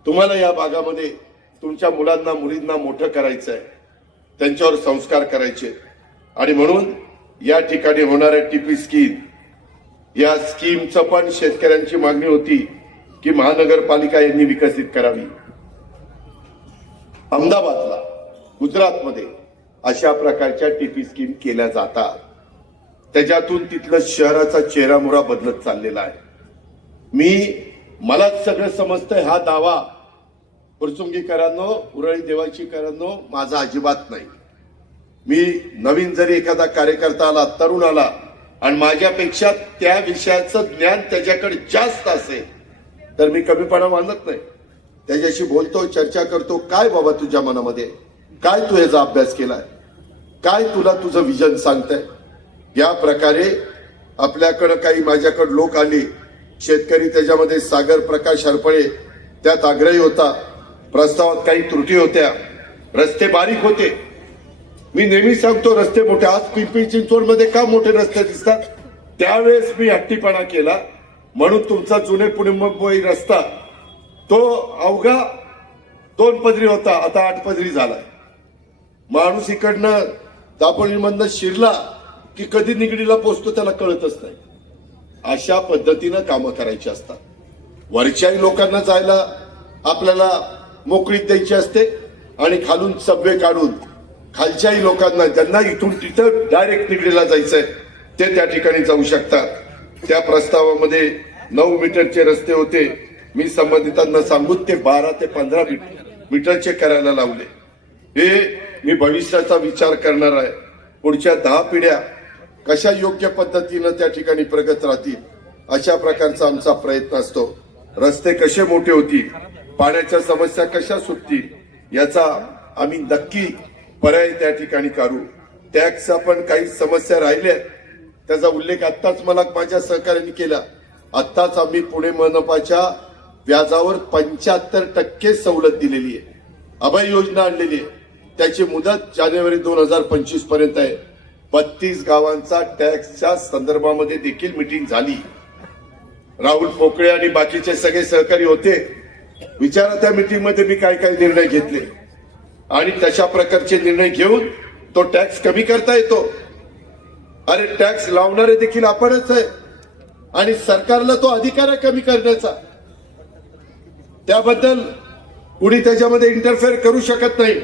तुम्हाला या भागामध्ये तुमच्या मुलांना मुलींना मोठं करायचंय, त्यांच्यावर संस्कार करायचे. आणि म्हणून या ठिकाणी होणाऱ्या टीपी स्कीम या स्कीमचं पण शेतकऱ्यांची मागणी होती की महानगरपालिका यांनी विकसित करावी. अहमदाबादला गुजरातमध्ये अशा प्रकारच्या टीपी स्कीम केल्या जातात. त्याच्यातून तिथलं शहराचा चेहरामोहरा बदलत चाललेला आहे. मलाच सगळं समजतंय हा दावा फुरसुंगीकरांनो उरळी देवाचीकरांनो माझा अजिबात नाही. मी नवीन जरी एखादा कार्यकर्ता आला तरुण आला आणि माझ्यापेक्षा त्या विषयाचं ज्ञान त्याच्याकडे जास्त असेल तर मी कमीपणा मानत नाही. त्याच्याशी बोलतो, चर्चा करतो. काय बाबा तुझ्या मनामध्ये काय तू याचा अभ्यास केलाय, काय तुला तुझं विजन सांगतंय. या प्रकारे आपल्याकडं काही माझ्याकडे लोक आले, शेतकरी त्याच्यामध्ये सागर प्रकाश हरपळे त्यात आग्रही होता. प्रस्तावात काही त्रुटी होत्या, रस्ते बारीक होते. मी नेहमी सांगतो रस्ते मोठे. आज पिंपरी चिंचवड मध्ये का मोठे रस्ते दिसतात त्यावेळेस मी हट्टीपणा केला म्हणून तुमचा जुने पुणे मुंबई रस्ता तो अवघा 2 पदरी होता, आता 8 पदरी झाला. माणूस इकडनं दापोलीमधनं शिरला की कधी निगडीला पोचतो त्याला कळतच नाही. अशा पद्धतीनं कामं करायची असतात. वरच्याही लोकांना जायला आपल्याला मोकळीक द्यायची असते आणि खालून सबवे काढून खालच्याही लोकांना ज्यांना इथून तिथं डायरेक्ट निगडीला जायचंय ते त्या ठिकाणी जाऊ शकतात. त्या प्रस्तावामध्ये 9 मीटरचे रस्ते होते. मी संबंधितांना सांगून ते 12 ते 15 मीटरचे करायला लावले. हे मी भविष्याचा विचार करणार आहे. पुढच्या 10 पिढ्या कशा योग्य पद्धतीनं त्या ठिकाणी प्रगत राहतील अशा प्रकारचा आमचा प्रयत्न असतो. रस्ते कसे मोठे होतील, पाण्याच्या समस्या कशा सुटतील याचा आम्ही नक्की पर्याय त्या ठिकाणी काढू. टॅक्सचा पण काही समस्या राहिल्या त्याचा उल्लेख आत्ताच मला माझ्या सहकार्याने केला. आत्ताच आम्ही पुणे मनपाच्या व्याजावर 75% सवलत दिलेली आहे. अभय योजना आणलेली आहे. त्याची मुदत जानेवारी 2025 पर्यंत आहे. 32 गावांचा टॅक्सच्या संदर्भामध्ये देखील मीटिंग झाली. राहुल पोकळे आणि बाकीचे सगळे सहकारी होते. विचारा त्या मीटिंगमध्ये मी काय काय निर्णय घेतले आणि तशा प्रकारचे निर्णय घेऊन तो टॅक्स कमी करता येतो. अरे टॅक्स लावणारे देखील आपणच आहे आणि सरकारला तो अधिकार आहे कमी करण्याचा. त्याबद्दल कुणी त्याच्यामध्ये इंटरफेअर करू शकत नाही.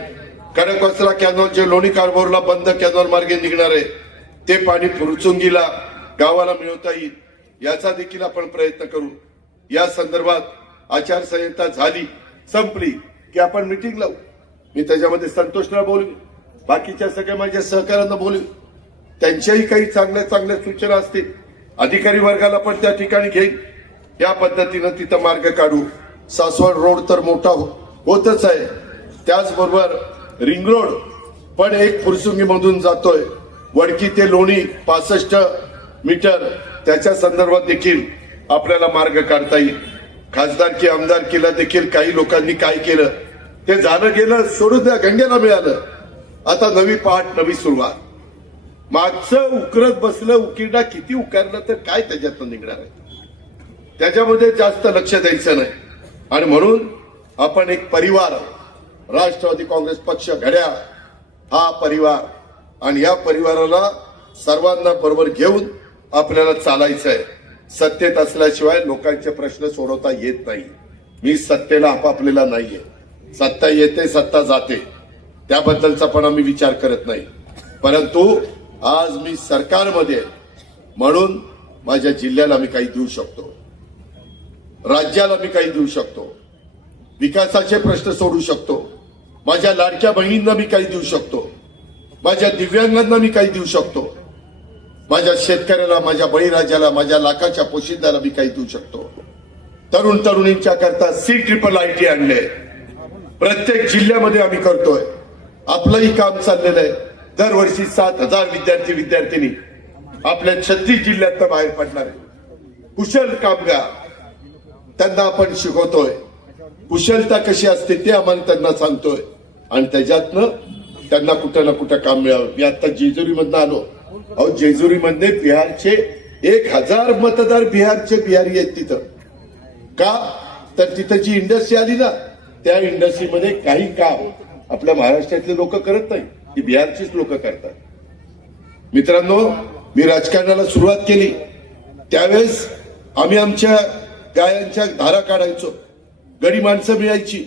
खडकवासला कॅनॉल जे लोणी कार्बोरला बंद कॅनॉल मार्गे निघणार आहे ते पाणी फुरचुंगीला गावाला मिळवता येईल याचा देखील आपण प्रयत्न करू. या संदर्भात आचारसंहिता झाली संपली की आपण मिटिंग लावू. मी त्याच्यामध्ये संतोषला बोलू, बाकीच्या सगळ्या माझ्या सहकाऱ्यांना बोलू. त्यांच्याही काही चांगल्या चांगल्या सूचना असतील अधिकारी वर्गाला पण त्या ठिकाणी घेईन. या पद्धतीनं तिथं मार्ग काढू. सासवड रोड तर मोठा होतच आहे. त्याचबरोबर रिंग रोड पण एक फुरसुंगी मधून जातोय. वडकी ते लोणी 65 मीटर त्याच्या संदर्भात देखील आपल्याला मार्ग काढता येईल. खासदारकी आमदारकीला देखील काही लोकांनी काय केलं ते झालं गेलं सोडून द्या. गंगेला मिळालं. आता नवी पहाट नवी सुरुवात. मागचं उकरत बसलं उकिरडा किती उकारलं तर काय त्याच्यातून निघणार आहे. त्याच्यामध्ये जास्त लक्ष द्यायचं नाही. आणि म्हणून आपण एक परिवार राष्ट्रवादी काँग्रेस पक्ष घड्याळ हा परिवार आणि या परिवाराला सर्वांना बरोबर घेऊन आपल्याला चालायचं आहे. सत्तेत असल्याशिवाय लोकांचे प्रश्न सोडवता येत नाही. मी सत्तेला आपापलेला नाहीये. सत्ता येते सत्ता जाते त्याबद्दलचा पण आम्ही विचार करत नाही. परंतु आज मी सरकारमध्ये आहे म्हणून माझ्या जिल्ह्याला मी काही देऊ शकतो, राज्याला मी काही देऊ शकतो, विकासाचे प्रश्न सोडू शकतो, माझ्या लाडक्या बहिणींना मी काही देऊ शकतो, माझ्या दिव्यांगांना मी काही देऊ शकतो, माझ्या शेतकऱ्याला, माझ्या बळीराजाला, माझ्या लाखाच्या पोशिंद्याला मी काही देऊ शकतो. तरुण तरुणींच्या करता CIIT आणले. प्रत्येक जिल्ह्यामध्ये आम्ही करतोय. आपलंही काम चाललेलं आहे. दरवर्षी 7,000 विद्यार्थी विद्यार्थिनी आपल्या 36 जिल्ह्यात बाहेर पडणार आहे. कुशल कामगार त्यांना आपण शिकवतोय. कुशलता कशी असते ते आम्हाला त्यांना सांगतोय आणि त्याच्यातनं त्यांना कुठं ना कुठं काम मिळावं. मी आता जेजुरीमधनं आलो. अहो जेजुरीमध्ये बिहारचे 1,000 मतदार बिहारी आहेत तिथं. का तर तिथं जी इंडस्ट्री आली ना त्या इंडस्ट्रीमध्ये काही काम आपल्या महाराष्ट्रातले लोक करत नाही, ती बिहारचीच लोक करतात. मित्रांनो, मी राजकारणाला सुरुवात केली त्यावेळेस आम्ही आमच्या गायांच्या धारा काढायचो. गडी माणसं मिळायची.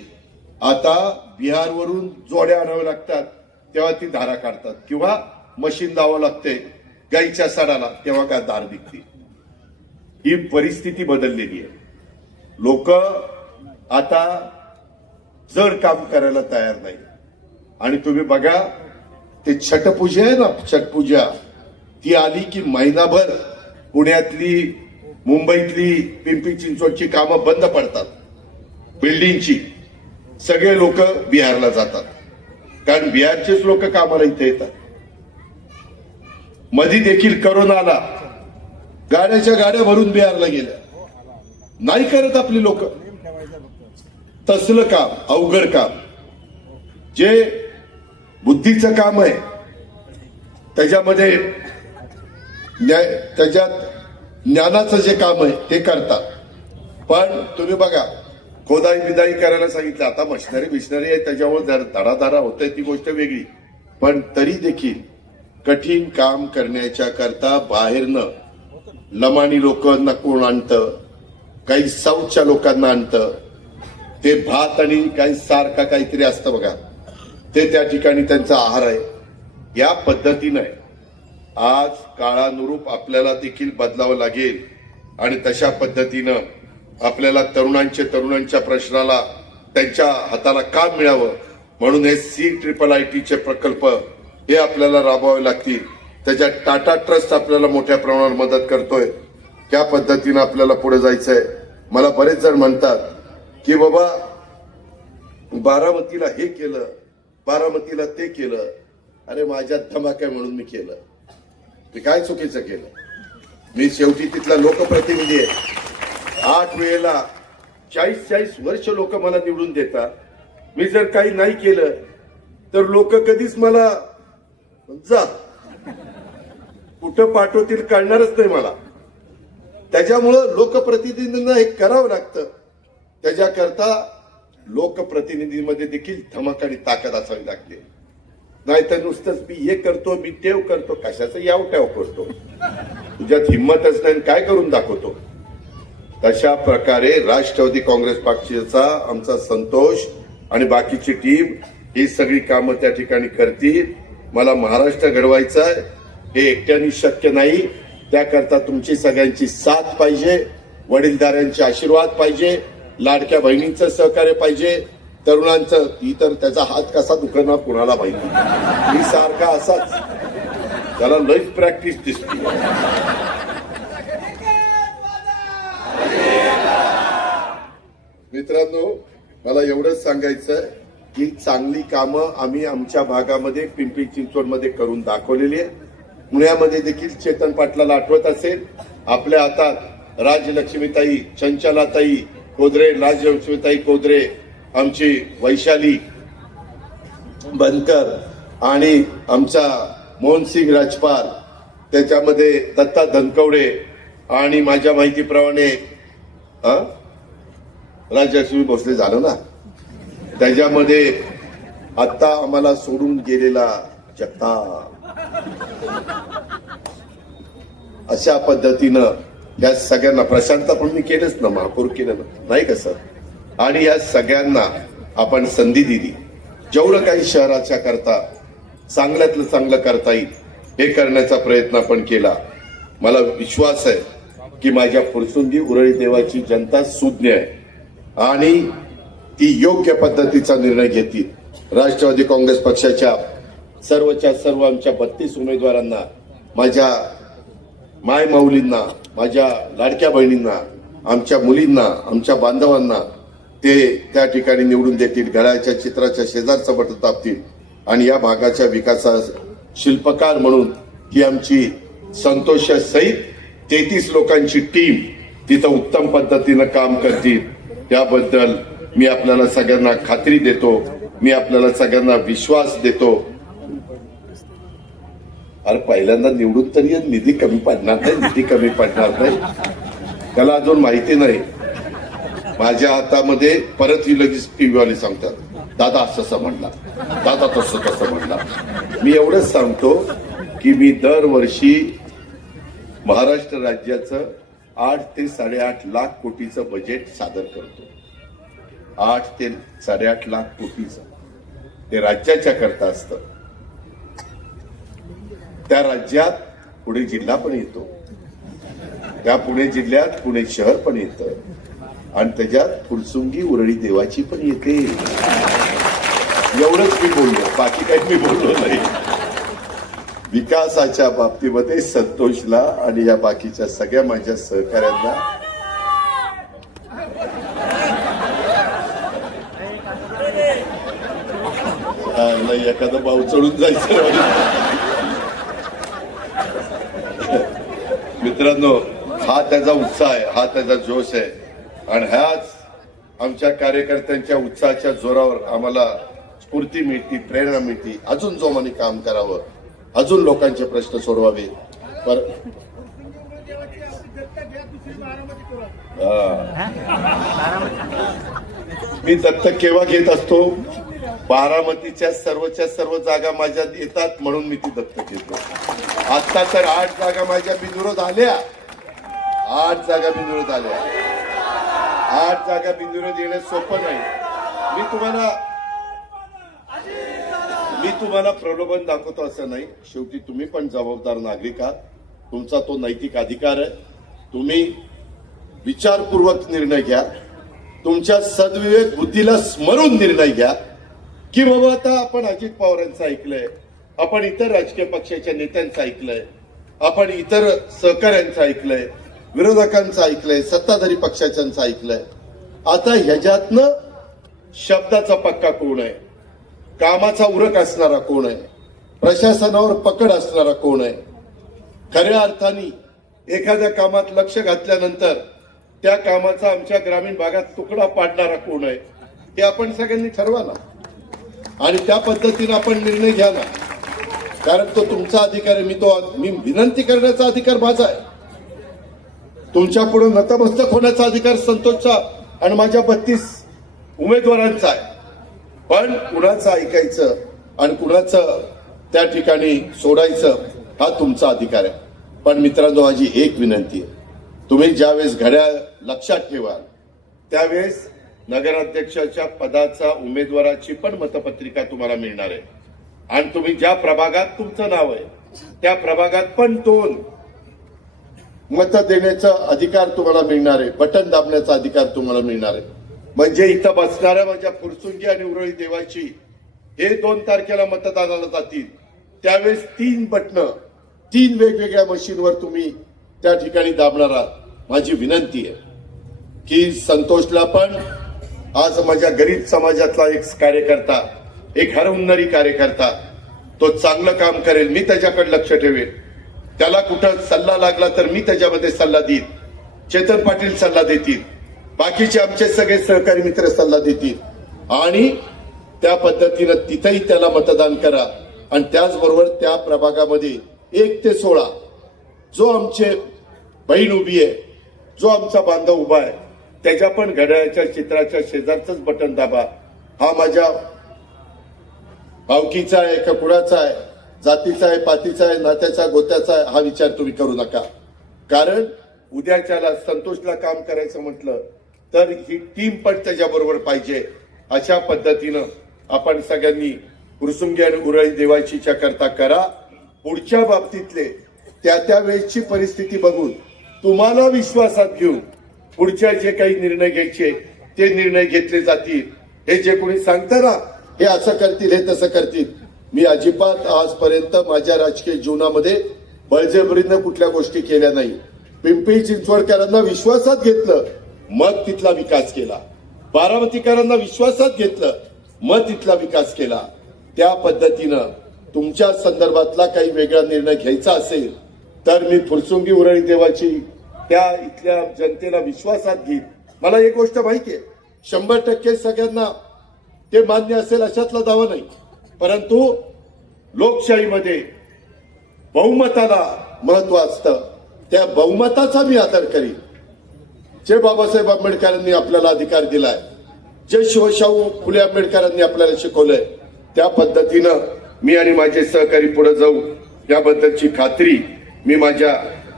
आता बिहारवरून जोड्या आणाव्या लागतात तेव्हा ती धारा काढतात किंवा मशीन लावावं लागते गाईच्या सडाला तेव्हा काय धार निघते. ही परिस्थिती बदललेली आहे. लोक आता जड काम करायला तयार नाही. आणि तुम्ही बघा ते छटपूजा आहे ना, छटपूजा ती आली की महिनाभर पुण्यातली मुंबईतली पिंपरी चिंचवडची कामं बंद पडतात. बिल्डिंगची सगळे लोक बिहारला जातात कारण बिहारचेच लोक कामाला इथे येतात. मध्ये देखील करोना आला. गाड्याच्या गाड्या भरून बिहारला गेल्या. नाही करत आपली लोक तसलं काम, अवघड काम जे बुद्धीचं काम आहे त्याच्यामध्ये त्याच्यात ज्ञानाचं जे काम आहे ते करतात. पण तुम्ही बघा, खोदाई बिदाई करायला सांगितलं, आता मशिनरी बिशनरी आहे त्याच्यामुळे धडाधडा होतंय ती गोष्ट वेगळी, पण तरी देखील कठीण काम करण्याच्या करता बाहेरनं लमाणी लोकांना कोण आणतं, काही साऊथच्या लोकांना आणतं, ते भात आणि काही सारखा काहीतरी असतं बघा, ते त्या ठिकाणी त्यांचा आहार आहे. या पद्धतीनं आज काळानुरूप आपल्याला देखील बदलावं लागेल आणि तशा पद्धतीनं आपल्याला तरुणांच्या प्रश्नाला त्यांच्या हाताला काम मिळावं म्हणून हे CIIITचे प्रकल्प हे आपल्याला राबवावे लागतील. त्याच्यात टाटा ट्रस्ट आपल्याला मोठ्या प्रमाणावर मदत करतोय. त्या पद्धतीनं आपल्याला पुढे जायचंय. मला बरेच जण म्हणतात की बाबा बारामतीला हे केलं, बारामतीला ते केलं. अरे माझ्यात धमाका म्हणून मी केलं, मी काय चुकीचं केलं? मी शेवटी तिथला लोकप्रतिनिधी आहे. 8 वेळेला 40 वर्ष लोक मला निवडून देतात. मी जर काही नाही केलं तर लोक कधीच मला जा कुठं पाठवतील कळणारच नाही मला. त्याच्यामुळं लोकप्रतिनिधींना हे करावं लागतं. त्याच्याकरता लोकप्रतिनिधीमध्ये देखील धमक आणि ताकद असावी लागते. नाहीतर नुसतंच मी हे करतो, मी तेव करतो, कशाचं याव टॅव करतो, तुझ्यात हिंमतच नाही काय करून दाखवतो. तशा प्रकारे राष्ट्रवादी काँग्रेस पक्षाचा आमचा संतोष आणि बाकीची टीम ही सगळी कामं त्या ठिकाणी करतील. मला महाराष्ट्र घडवायचा आहे, हे एकट्याने शक्य नाही. त्याकरता तुमची सगळ्यांची साथ पाहिजे, वडीलधाऱ्यांचे आशीर्वाद पाहिजे, लाडक्या बहिणींचं सहकार्य पाहिजे, तरुणांचं. ती तर त्याचा हात कसा दुखणार कुणाला माहिती. मी सारखा असाच, त्याला लईच प्रॅक्टिस दिसते. मित्रांनो, मला एवढंच सांगायचं की चांगली कामं आम्ही आमच्या भागामध्ये पिंपरी चिंचवडमध्ये करून दाखवलेली आहे. पुण्यामध्ये देखील चेतन पाटलाला आठवत असेल, आपल्या हातात राजलक्ष्मीताई, चंचलाताई कोदरे, राजलक्ष्मीताई कोदरे, आमची वैशाली बनकर आणि आमचा मोहनसिंग राजपाल, त्याच्यामध्ये दत्ता धनकवडे आणि माझ्या माहितीप्रमाणे राजलक्ष्मी भोसले झालं ना, त्याच्यामध्ये आता आम्हाला सोडून गेलेला जगताप. अशा पद्धतीनं या सगळ्यांना, प्रशांत पण मी केलंच ना, महापौर केलं ना, नाही का सर? आणि या सगळ्यांना आपण संधी दिली. जेवढं काही शहराच्या करता चांगल्यातलं चांगलं करता येईल हे करण्याचा प्रयत्न आपण केला. मला विश्वास आहे की माझ्या फुरसुंगी उरळी देवाची जनता सुज्ञ आहे आणि ती योग्य पद्धतीचा निर्णय घेतील. राष्ट्रवादी काँग्रेस पक्षाच्या सर्वच्या सर्व आमच्या 32 उमेदवारांना, माझ्या माय माऊलींना, माझ्या लाडक्या बहिणींना, आमच्या मुलींना, आमच्या बांधवांना ते त्या ठिकाणी निवडून देतील. घड्याळाच्या चित्राच्या शेजारचं बटन दाबतील आणि या भागाच्या विकासा शिल्पकार म्हणून ही आमची संतोष सहित 33 लोकांची टीम तिथं उत्तम पद्धतीनं काम करतील. त्याबद्दल मी आपल्याला सगळ्यांना खात्री देतो, मी आपल्याला सगळ्यांना विश्वास देतो. अरे पहिल्यांदा निवडून तरी निधी कमी पडणार नाही, निधी कमी पडणार नाही, त्याला अजून माहिती नाही. माझ्या हातामध्ये परत ही लगेच टीव्ही वाले सांगतात, दादा असं म्हणला, दादा तसं म्हणला. मी एवढंच सांगतो की मी दरवर्षी महाराष्ट्र राज्याचं 8 ते 8.5 लाख कोटीचं बजेट सादर करतो. 8 ते 8.5 लाख कोटीचं ते राज्याच्या करता असतं. त्या राज्यात पुणे जिल्हा पण येतो, त्या पुणे जिल्ह्यात पुणे शहर पण येतं आणि त्याच्यात फुरसुंगी उरळी देवाची पण येते. एवढंच मी बोललो, बाकी काही मी बोललो नाही. विकासाच्या बाबतीमध्ये संतोषला आणि या बाकीच्या सगळ्या माझ्या सहकाऱ्यांना एखादा भाऊ चढून जायचं. मित्रांनो, हा त्याचा उत्साह आहे, हा त्याचा जोश आहे आणि ह्याच आमच्या कार्यकर्त्यांच्या उत्साहाच्या जोरावर आम्हाला स्फूर्ती मिळते, प्रेरणा मिळते. अजून जोमाने काम करावं, अजून लोकांचे प्रश्न सोडवावे. मी दत्तक केव्हा घेत असतो? बारामतीच्या सर्वच्या सर्व जागा माझ्या येतात म्हणून मी ती दत्तक घेतो. आता तर 8 जागा माझ्या बिनविरोध आल्या. 8 जागा बिनविरोध आल्या. 8 जागा बिनविरोध येणं सोपं नाही. मी तुम्हाला प्रलोभन दाखवतो असं नाही. शेवटी तुम्ही पण जबाबदार नागरिक आहात. तुमचा तो नैतिक अधिकार आहे. तुम्ही विचारपूर्वक निर्णय घ्या. तुमच्या सद्विवेक बुद्धीला स्मरून निर्णय घ्या की बाबा आता आपण अजित पवारांचं ऐकलंय, आपण इतर राजकीय पक्षाच्या नेत्यांचं ऐकलंय, आपण इतर सहकाऱ्यांचं ऐकलंय, विरोधकांचं ऐकलंय, सत्ताधारी पक्षाच्यांचं ऐकलंय. आता ह्याच्यातनं शब्दाचा पक्का कोण आहे, कामाचा उरक असणारा कोण आहे, प्रशासनावर पकड असणारा कोण आहे, खऱ्या अर्थाने एखाद्या कामात लक्ष घातल्यानंतर त्या कामाचा आमच्या ग्रामीण भागात तुकडा पाडणारा कोण आहे, हे आपण सगळ्यांनी ठरवा ना. आणि त्या पद्धतीने आपण निर्णय घ्या ना. कारण तो तुमचा अधिकार आहे. मी विनंती करण्याचा अधिकार माझा आहे. तुमच्या पुढे नतमस्तक होण्याचा अधिकार संतोषचा आणि माझ्या 32 उमेदवारांचा आहे. पण कुणाचं ऐकायचं आणि कुणाचं त्या ठिकाणी सोडायचं हा तुमचा अधिकार आहे. पण मित्रांनो, माझी एक विनंती आहे, तुम्ही ज्यावेळेस घड्याळ लक्षात ठेवाल त्यावेळेस नगराध्यक्षाच्या पदाचा उमेदवाराची पण मतपत्रिका तुम्हाला मिळणार आहे. आणि तुम्ही ज्या प्रभागात तुमचं नाव आहे त्या प्रभागात पण 2 मत देण्याचा अधिकार तुम्हाला मिळणार आहे. बटन दाबण्याचा अधिकार तुम्हाला मिळणार आहे. म्हणजे इथं बसणाऱ्या माझ्या फुरसुंगी आणि उरळी देवाची हे 2 तारखेला मतदानाला जातील त्यावेळेस 3 बटणं 3 वेगवेगळ्या मशीनवर तुम्ही त्या ठिकाणी दाबणार आहात. माझी विनंती आहे की संतोषला पण आज माझ्या गरीब समाजातला एक कार्यकर्ता, एक हरहुन्नरी कार्यकर्ता, तो चांगलं काम करेल, मी त्याच्याकडे लक्ष ठेवेल. त्याला कुठं सल्ला लागला तर मी त्याच्यामध्ये सल्ला देईन. चेतन पाटील सल्ला देतील, बाकीचे आमचे सगळे सहकारी मित्र सल्ला देतील आणि त्या पद्धतीनं तिथेही त्याला मतदान करा. आणि त्याचबरोबर त्या प्रभागामध्ये 1 ते 16 जो आमचे बहीण उभी आहे, जो आमचा बांधव उभा आहे, त्याच्या पण घड्याळाच्या चित्राच्या शेजारचंच बटन दाबा. हा माझ्या भावकीचा आहे का कुणाचा आहे, जातीचा आहे, पातीचा आहे, नात्याचा गोत्याचा आहे, हा विचार तुम्ही करू नका. कारण उद्याच्याला संतोषला काम करायचं म्हटलं तर ही टीम पण त्याच्याबरोबर पाहिजे. अशा पद्धतीनं आपण सगळ्यांनी कुरसुंगी आणि उरळी देवाचीच्या करता करा. पुढच्या बाबतीतले त्या वेळेची परिस्थिती बघून तुम्हाला विश्वासात घेऊन पुढच्या जे काही निर्णय घ्यायचे ते निर्णय घेतले जातील. हे जे कोणी सांगतं ना हे असं करतील, हे तसं करतील, मी अजिबात आजपर्यंत माझ्या राजकीय जीवनामध्ये बळजबरीनं कुठल्या गोष्टी केल्या नाही. पिंपरी चिंचवडकरांना विश्वासात घेतलं, मग तिथला विकास केला. बारामतीकरांना विश्वासात घेतलं, मग तिथला विकास केला. त्या पद्धतीनं तुमच्या संदर्भातला काही वेगळा निर्णय घ्यायचा असेल तर मी फुरसुंगी उरळी देवाची त्या इथल्या जनतेला विश्वासात घेईन. मला एक गोष्ट माहिती आहे, 100% सगळ्यांना ते मान्य असेल अशातला दावा नाही. परंतु लोकशाहीमध्ये बहुमताला महत्व असतं. त्या बहुमताचा मी आदर करीन. जे बाबासाहेब आंबेडकरांनी आपल्याला अधिकार दिलाय, जे शिवशाहू फुले आंबेडकरांनी आपल्याला शिकवलंय, त्या पद्धतीनं मी आणि माझे सहकारी पुढे जाऊ याबद्दलची खात्री मी माझ्या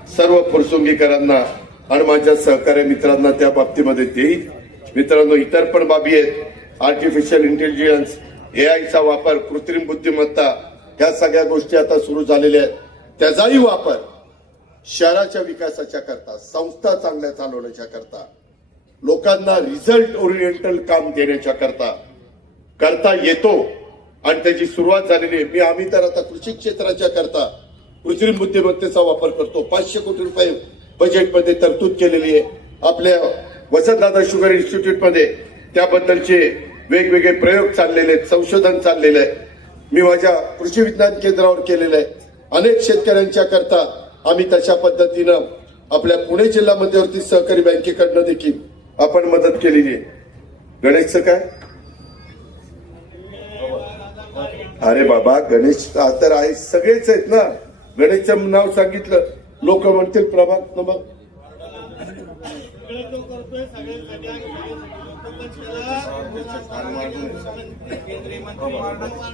सर्व फुरसुंगीकरांना आणि माझ्या सहकारी मित्रांना त्या बाबतीमध्ये देईल. मित्रांनो, इतर पण बाबी आहेत. आर्टिफिशियल इंटेलिजन्स, एआयचा वापर, कृत्रिम बुद्धिमत्ता, ह्या सगळ्या गोष्टी आता सुरू झालेल्या आहेत. त्याचाही वापर शहराच्या विकासाच्या करता, संस्था चांगल्या चालवण्याच्या करता, लोकांना रिझल्ट ओरिएंटल काम देण्याच्या करता येतो आणि त्याची सुरुवात झालेली आहे. आम्ही तर आता कृषी क्षेत्राच्या करता कृत्रिम बुद्धिमत्तेचा वापर करतो. 500 कोटी रुपये बजेटमध्ये तरतूद केलेली आहे. आपल्या वसंतदादा शुगर इन्स्टिट्यूटमध्ये त्याबद्दलचे वेगवेगळे प्रयोग चाललेले आहेत, संशोधन चाललेलं आहे. मी माझ्या कृषी विज्ञान केंद्रावर केलेलं आहे. अनेक शेतकऱ्यांच्या करता आम्ही तशा पद्धतीनं आपल्या पुणे जिल्हा मध्यवर्ती सहकारी बँकेकडनं देखील आपण मदत केलेली आहे. गणेशचं काय? अरे बाबा, गणेश तर आहे, सगळेच आहेत ना. गणेशचं नाव सांगितलं लोक म्हणतील प्रभाग नंबर सगळे तो करतोय सगळ्यांसाठी आणि सगळ्यांसाठी लोक पण त्याला केंद्रीय मंत्री वाढण्यासाठी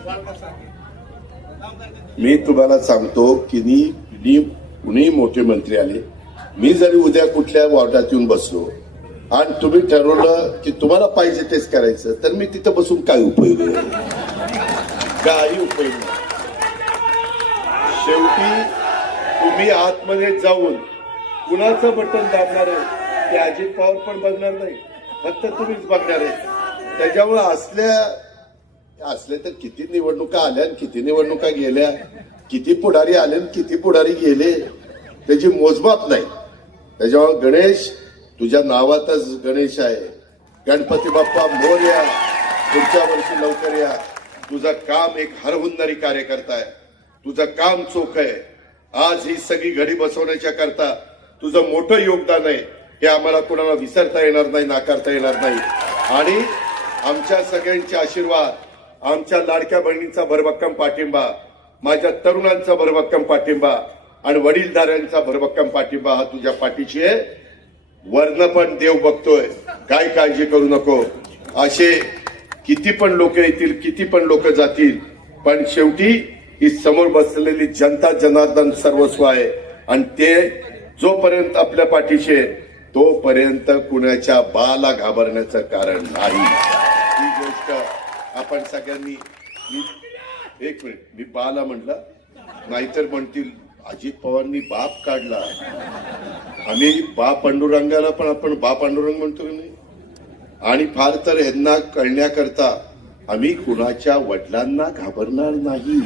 काम करतात. मी तुम्हाला सांगतो की कुणी मोठे मंत्री आले, मी जरी उद्या कुठल्या वॉर्डात येऊन बसलो आणि तुम्ही ठरवलं की तुम्हाला पाहिजे तेच करायचं, तर मी तिथं बसून काय उपयोग आहे? काही उपयोग नाही. शेवटी तुम्ही आतमध्ये जाऊन कुणाचं बटन दाबणार आहे ते अजित पवार पण बघणार नाही, फक्त तुम्हीच बघणार आहे. त्याच्यामुळे असले तर किती निवडणुका आल्या आणि किती निवडणुका गेल्या, किती पुढारी आले आणि किती पुढारी गेले, त्याची मोजमाप नाही. त्याच्यामुळे गणेश, तुझ्या नावातच गणेश आहे. गणपती बाप्पा मोरया, पुढच्या वर्षी लवकर या. तुझं काम एक हरहुन्नरी कार्यकर्ता आहे, तुझं काम चोख आहे. आज ही सगळी घडी बसवण्याच्या करता तुझं मोठं योगदान आहे, हे आम्हाला कोणाला विसरता येणार नाही, नाकारता येणार नाही. आणि आमच्या सगळ्यांचे आशीर्वाद, आमच्या लाडक्या बहिणींचा भरभक्कम पाठिंबा, माझ्या तरुणांचा भरभक्कम पाठिंबा आणि वडीलधाऱ्यांचा भरभक्कम पाठिंबा हा तुझ्या पाठीशी आहे. वर्ण पण देव बघतोय, काय काळजी करू नको. असे किती पण लोक येतील, किती पण लोक जातील, पण शेवटी ही समोर बसलेली जनता जनार्दन सर्वस्व आहे. आणि ते जोपर्यंत आपल्या पाठीशी आहे तोपर्यंत कुणाच्या बाला घाबरण्याचं कारण नाही. ही गोष्ट आपण सगळ्यांनी, एक मिनिट, मी बाला म्हटलं, नाहीतर म्हणतील अजित पवारांनी बाप काढला. आम्ही बा पांडुरंगाला पण आपण बा पांडुरंग म्हणतो की नाही. आणि फार तर यांना कळण्याकरता आम्ही कुणाच्या वडिलांना घाबरणार नाही.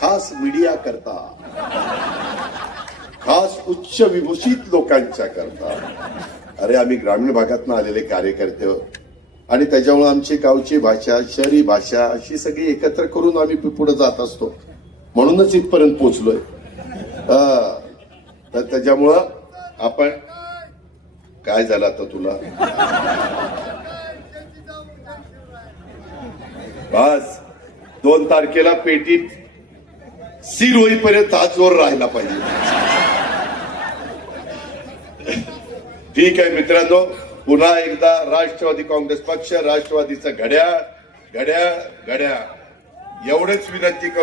खास मीडिया करता, खास उच्च विभूषित लोकांच्या करता. अरे आम्ही ग्रामीण भागातून आलेले कार्यकर्ते आहोत आणि त्याच्यामुळे आमची गावची भाषा, शहरी भाषा अशी सगळी एकत्र करून आम्ही पुढे जात असतो. म्हणूनच इथपर्यंत पोहोचलोय. तर त्याच्यामुळं आपण, काय झालं आता तुला? बस 2 तारखेला पेटीत सील होईपर्यंत हा जोर राहिला पाहिजे. ठीक आहे मित्रांनो, पुन्हा एकदा राष्ट्रवादी काँग्रेस पक्ष, राष्ट्रवादीचं घड्याळ घड्याळ घड्याळ एवढंच विनंती करतो.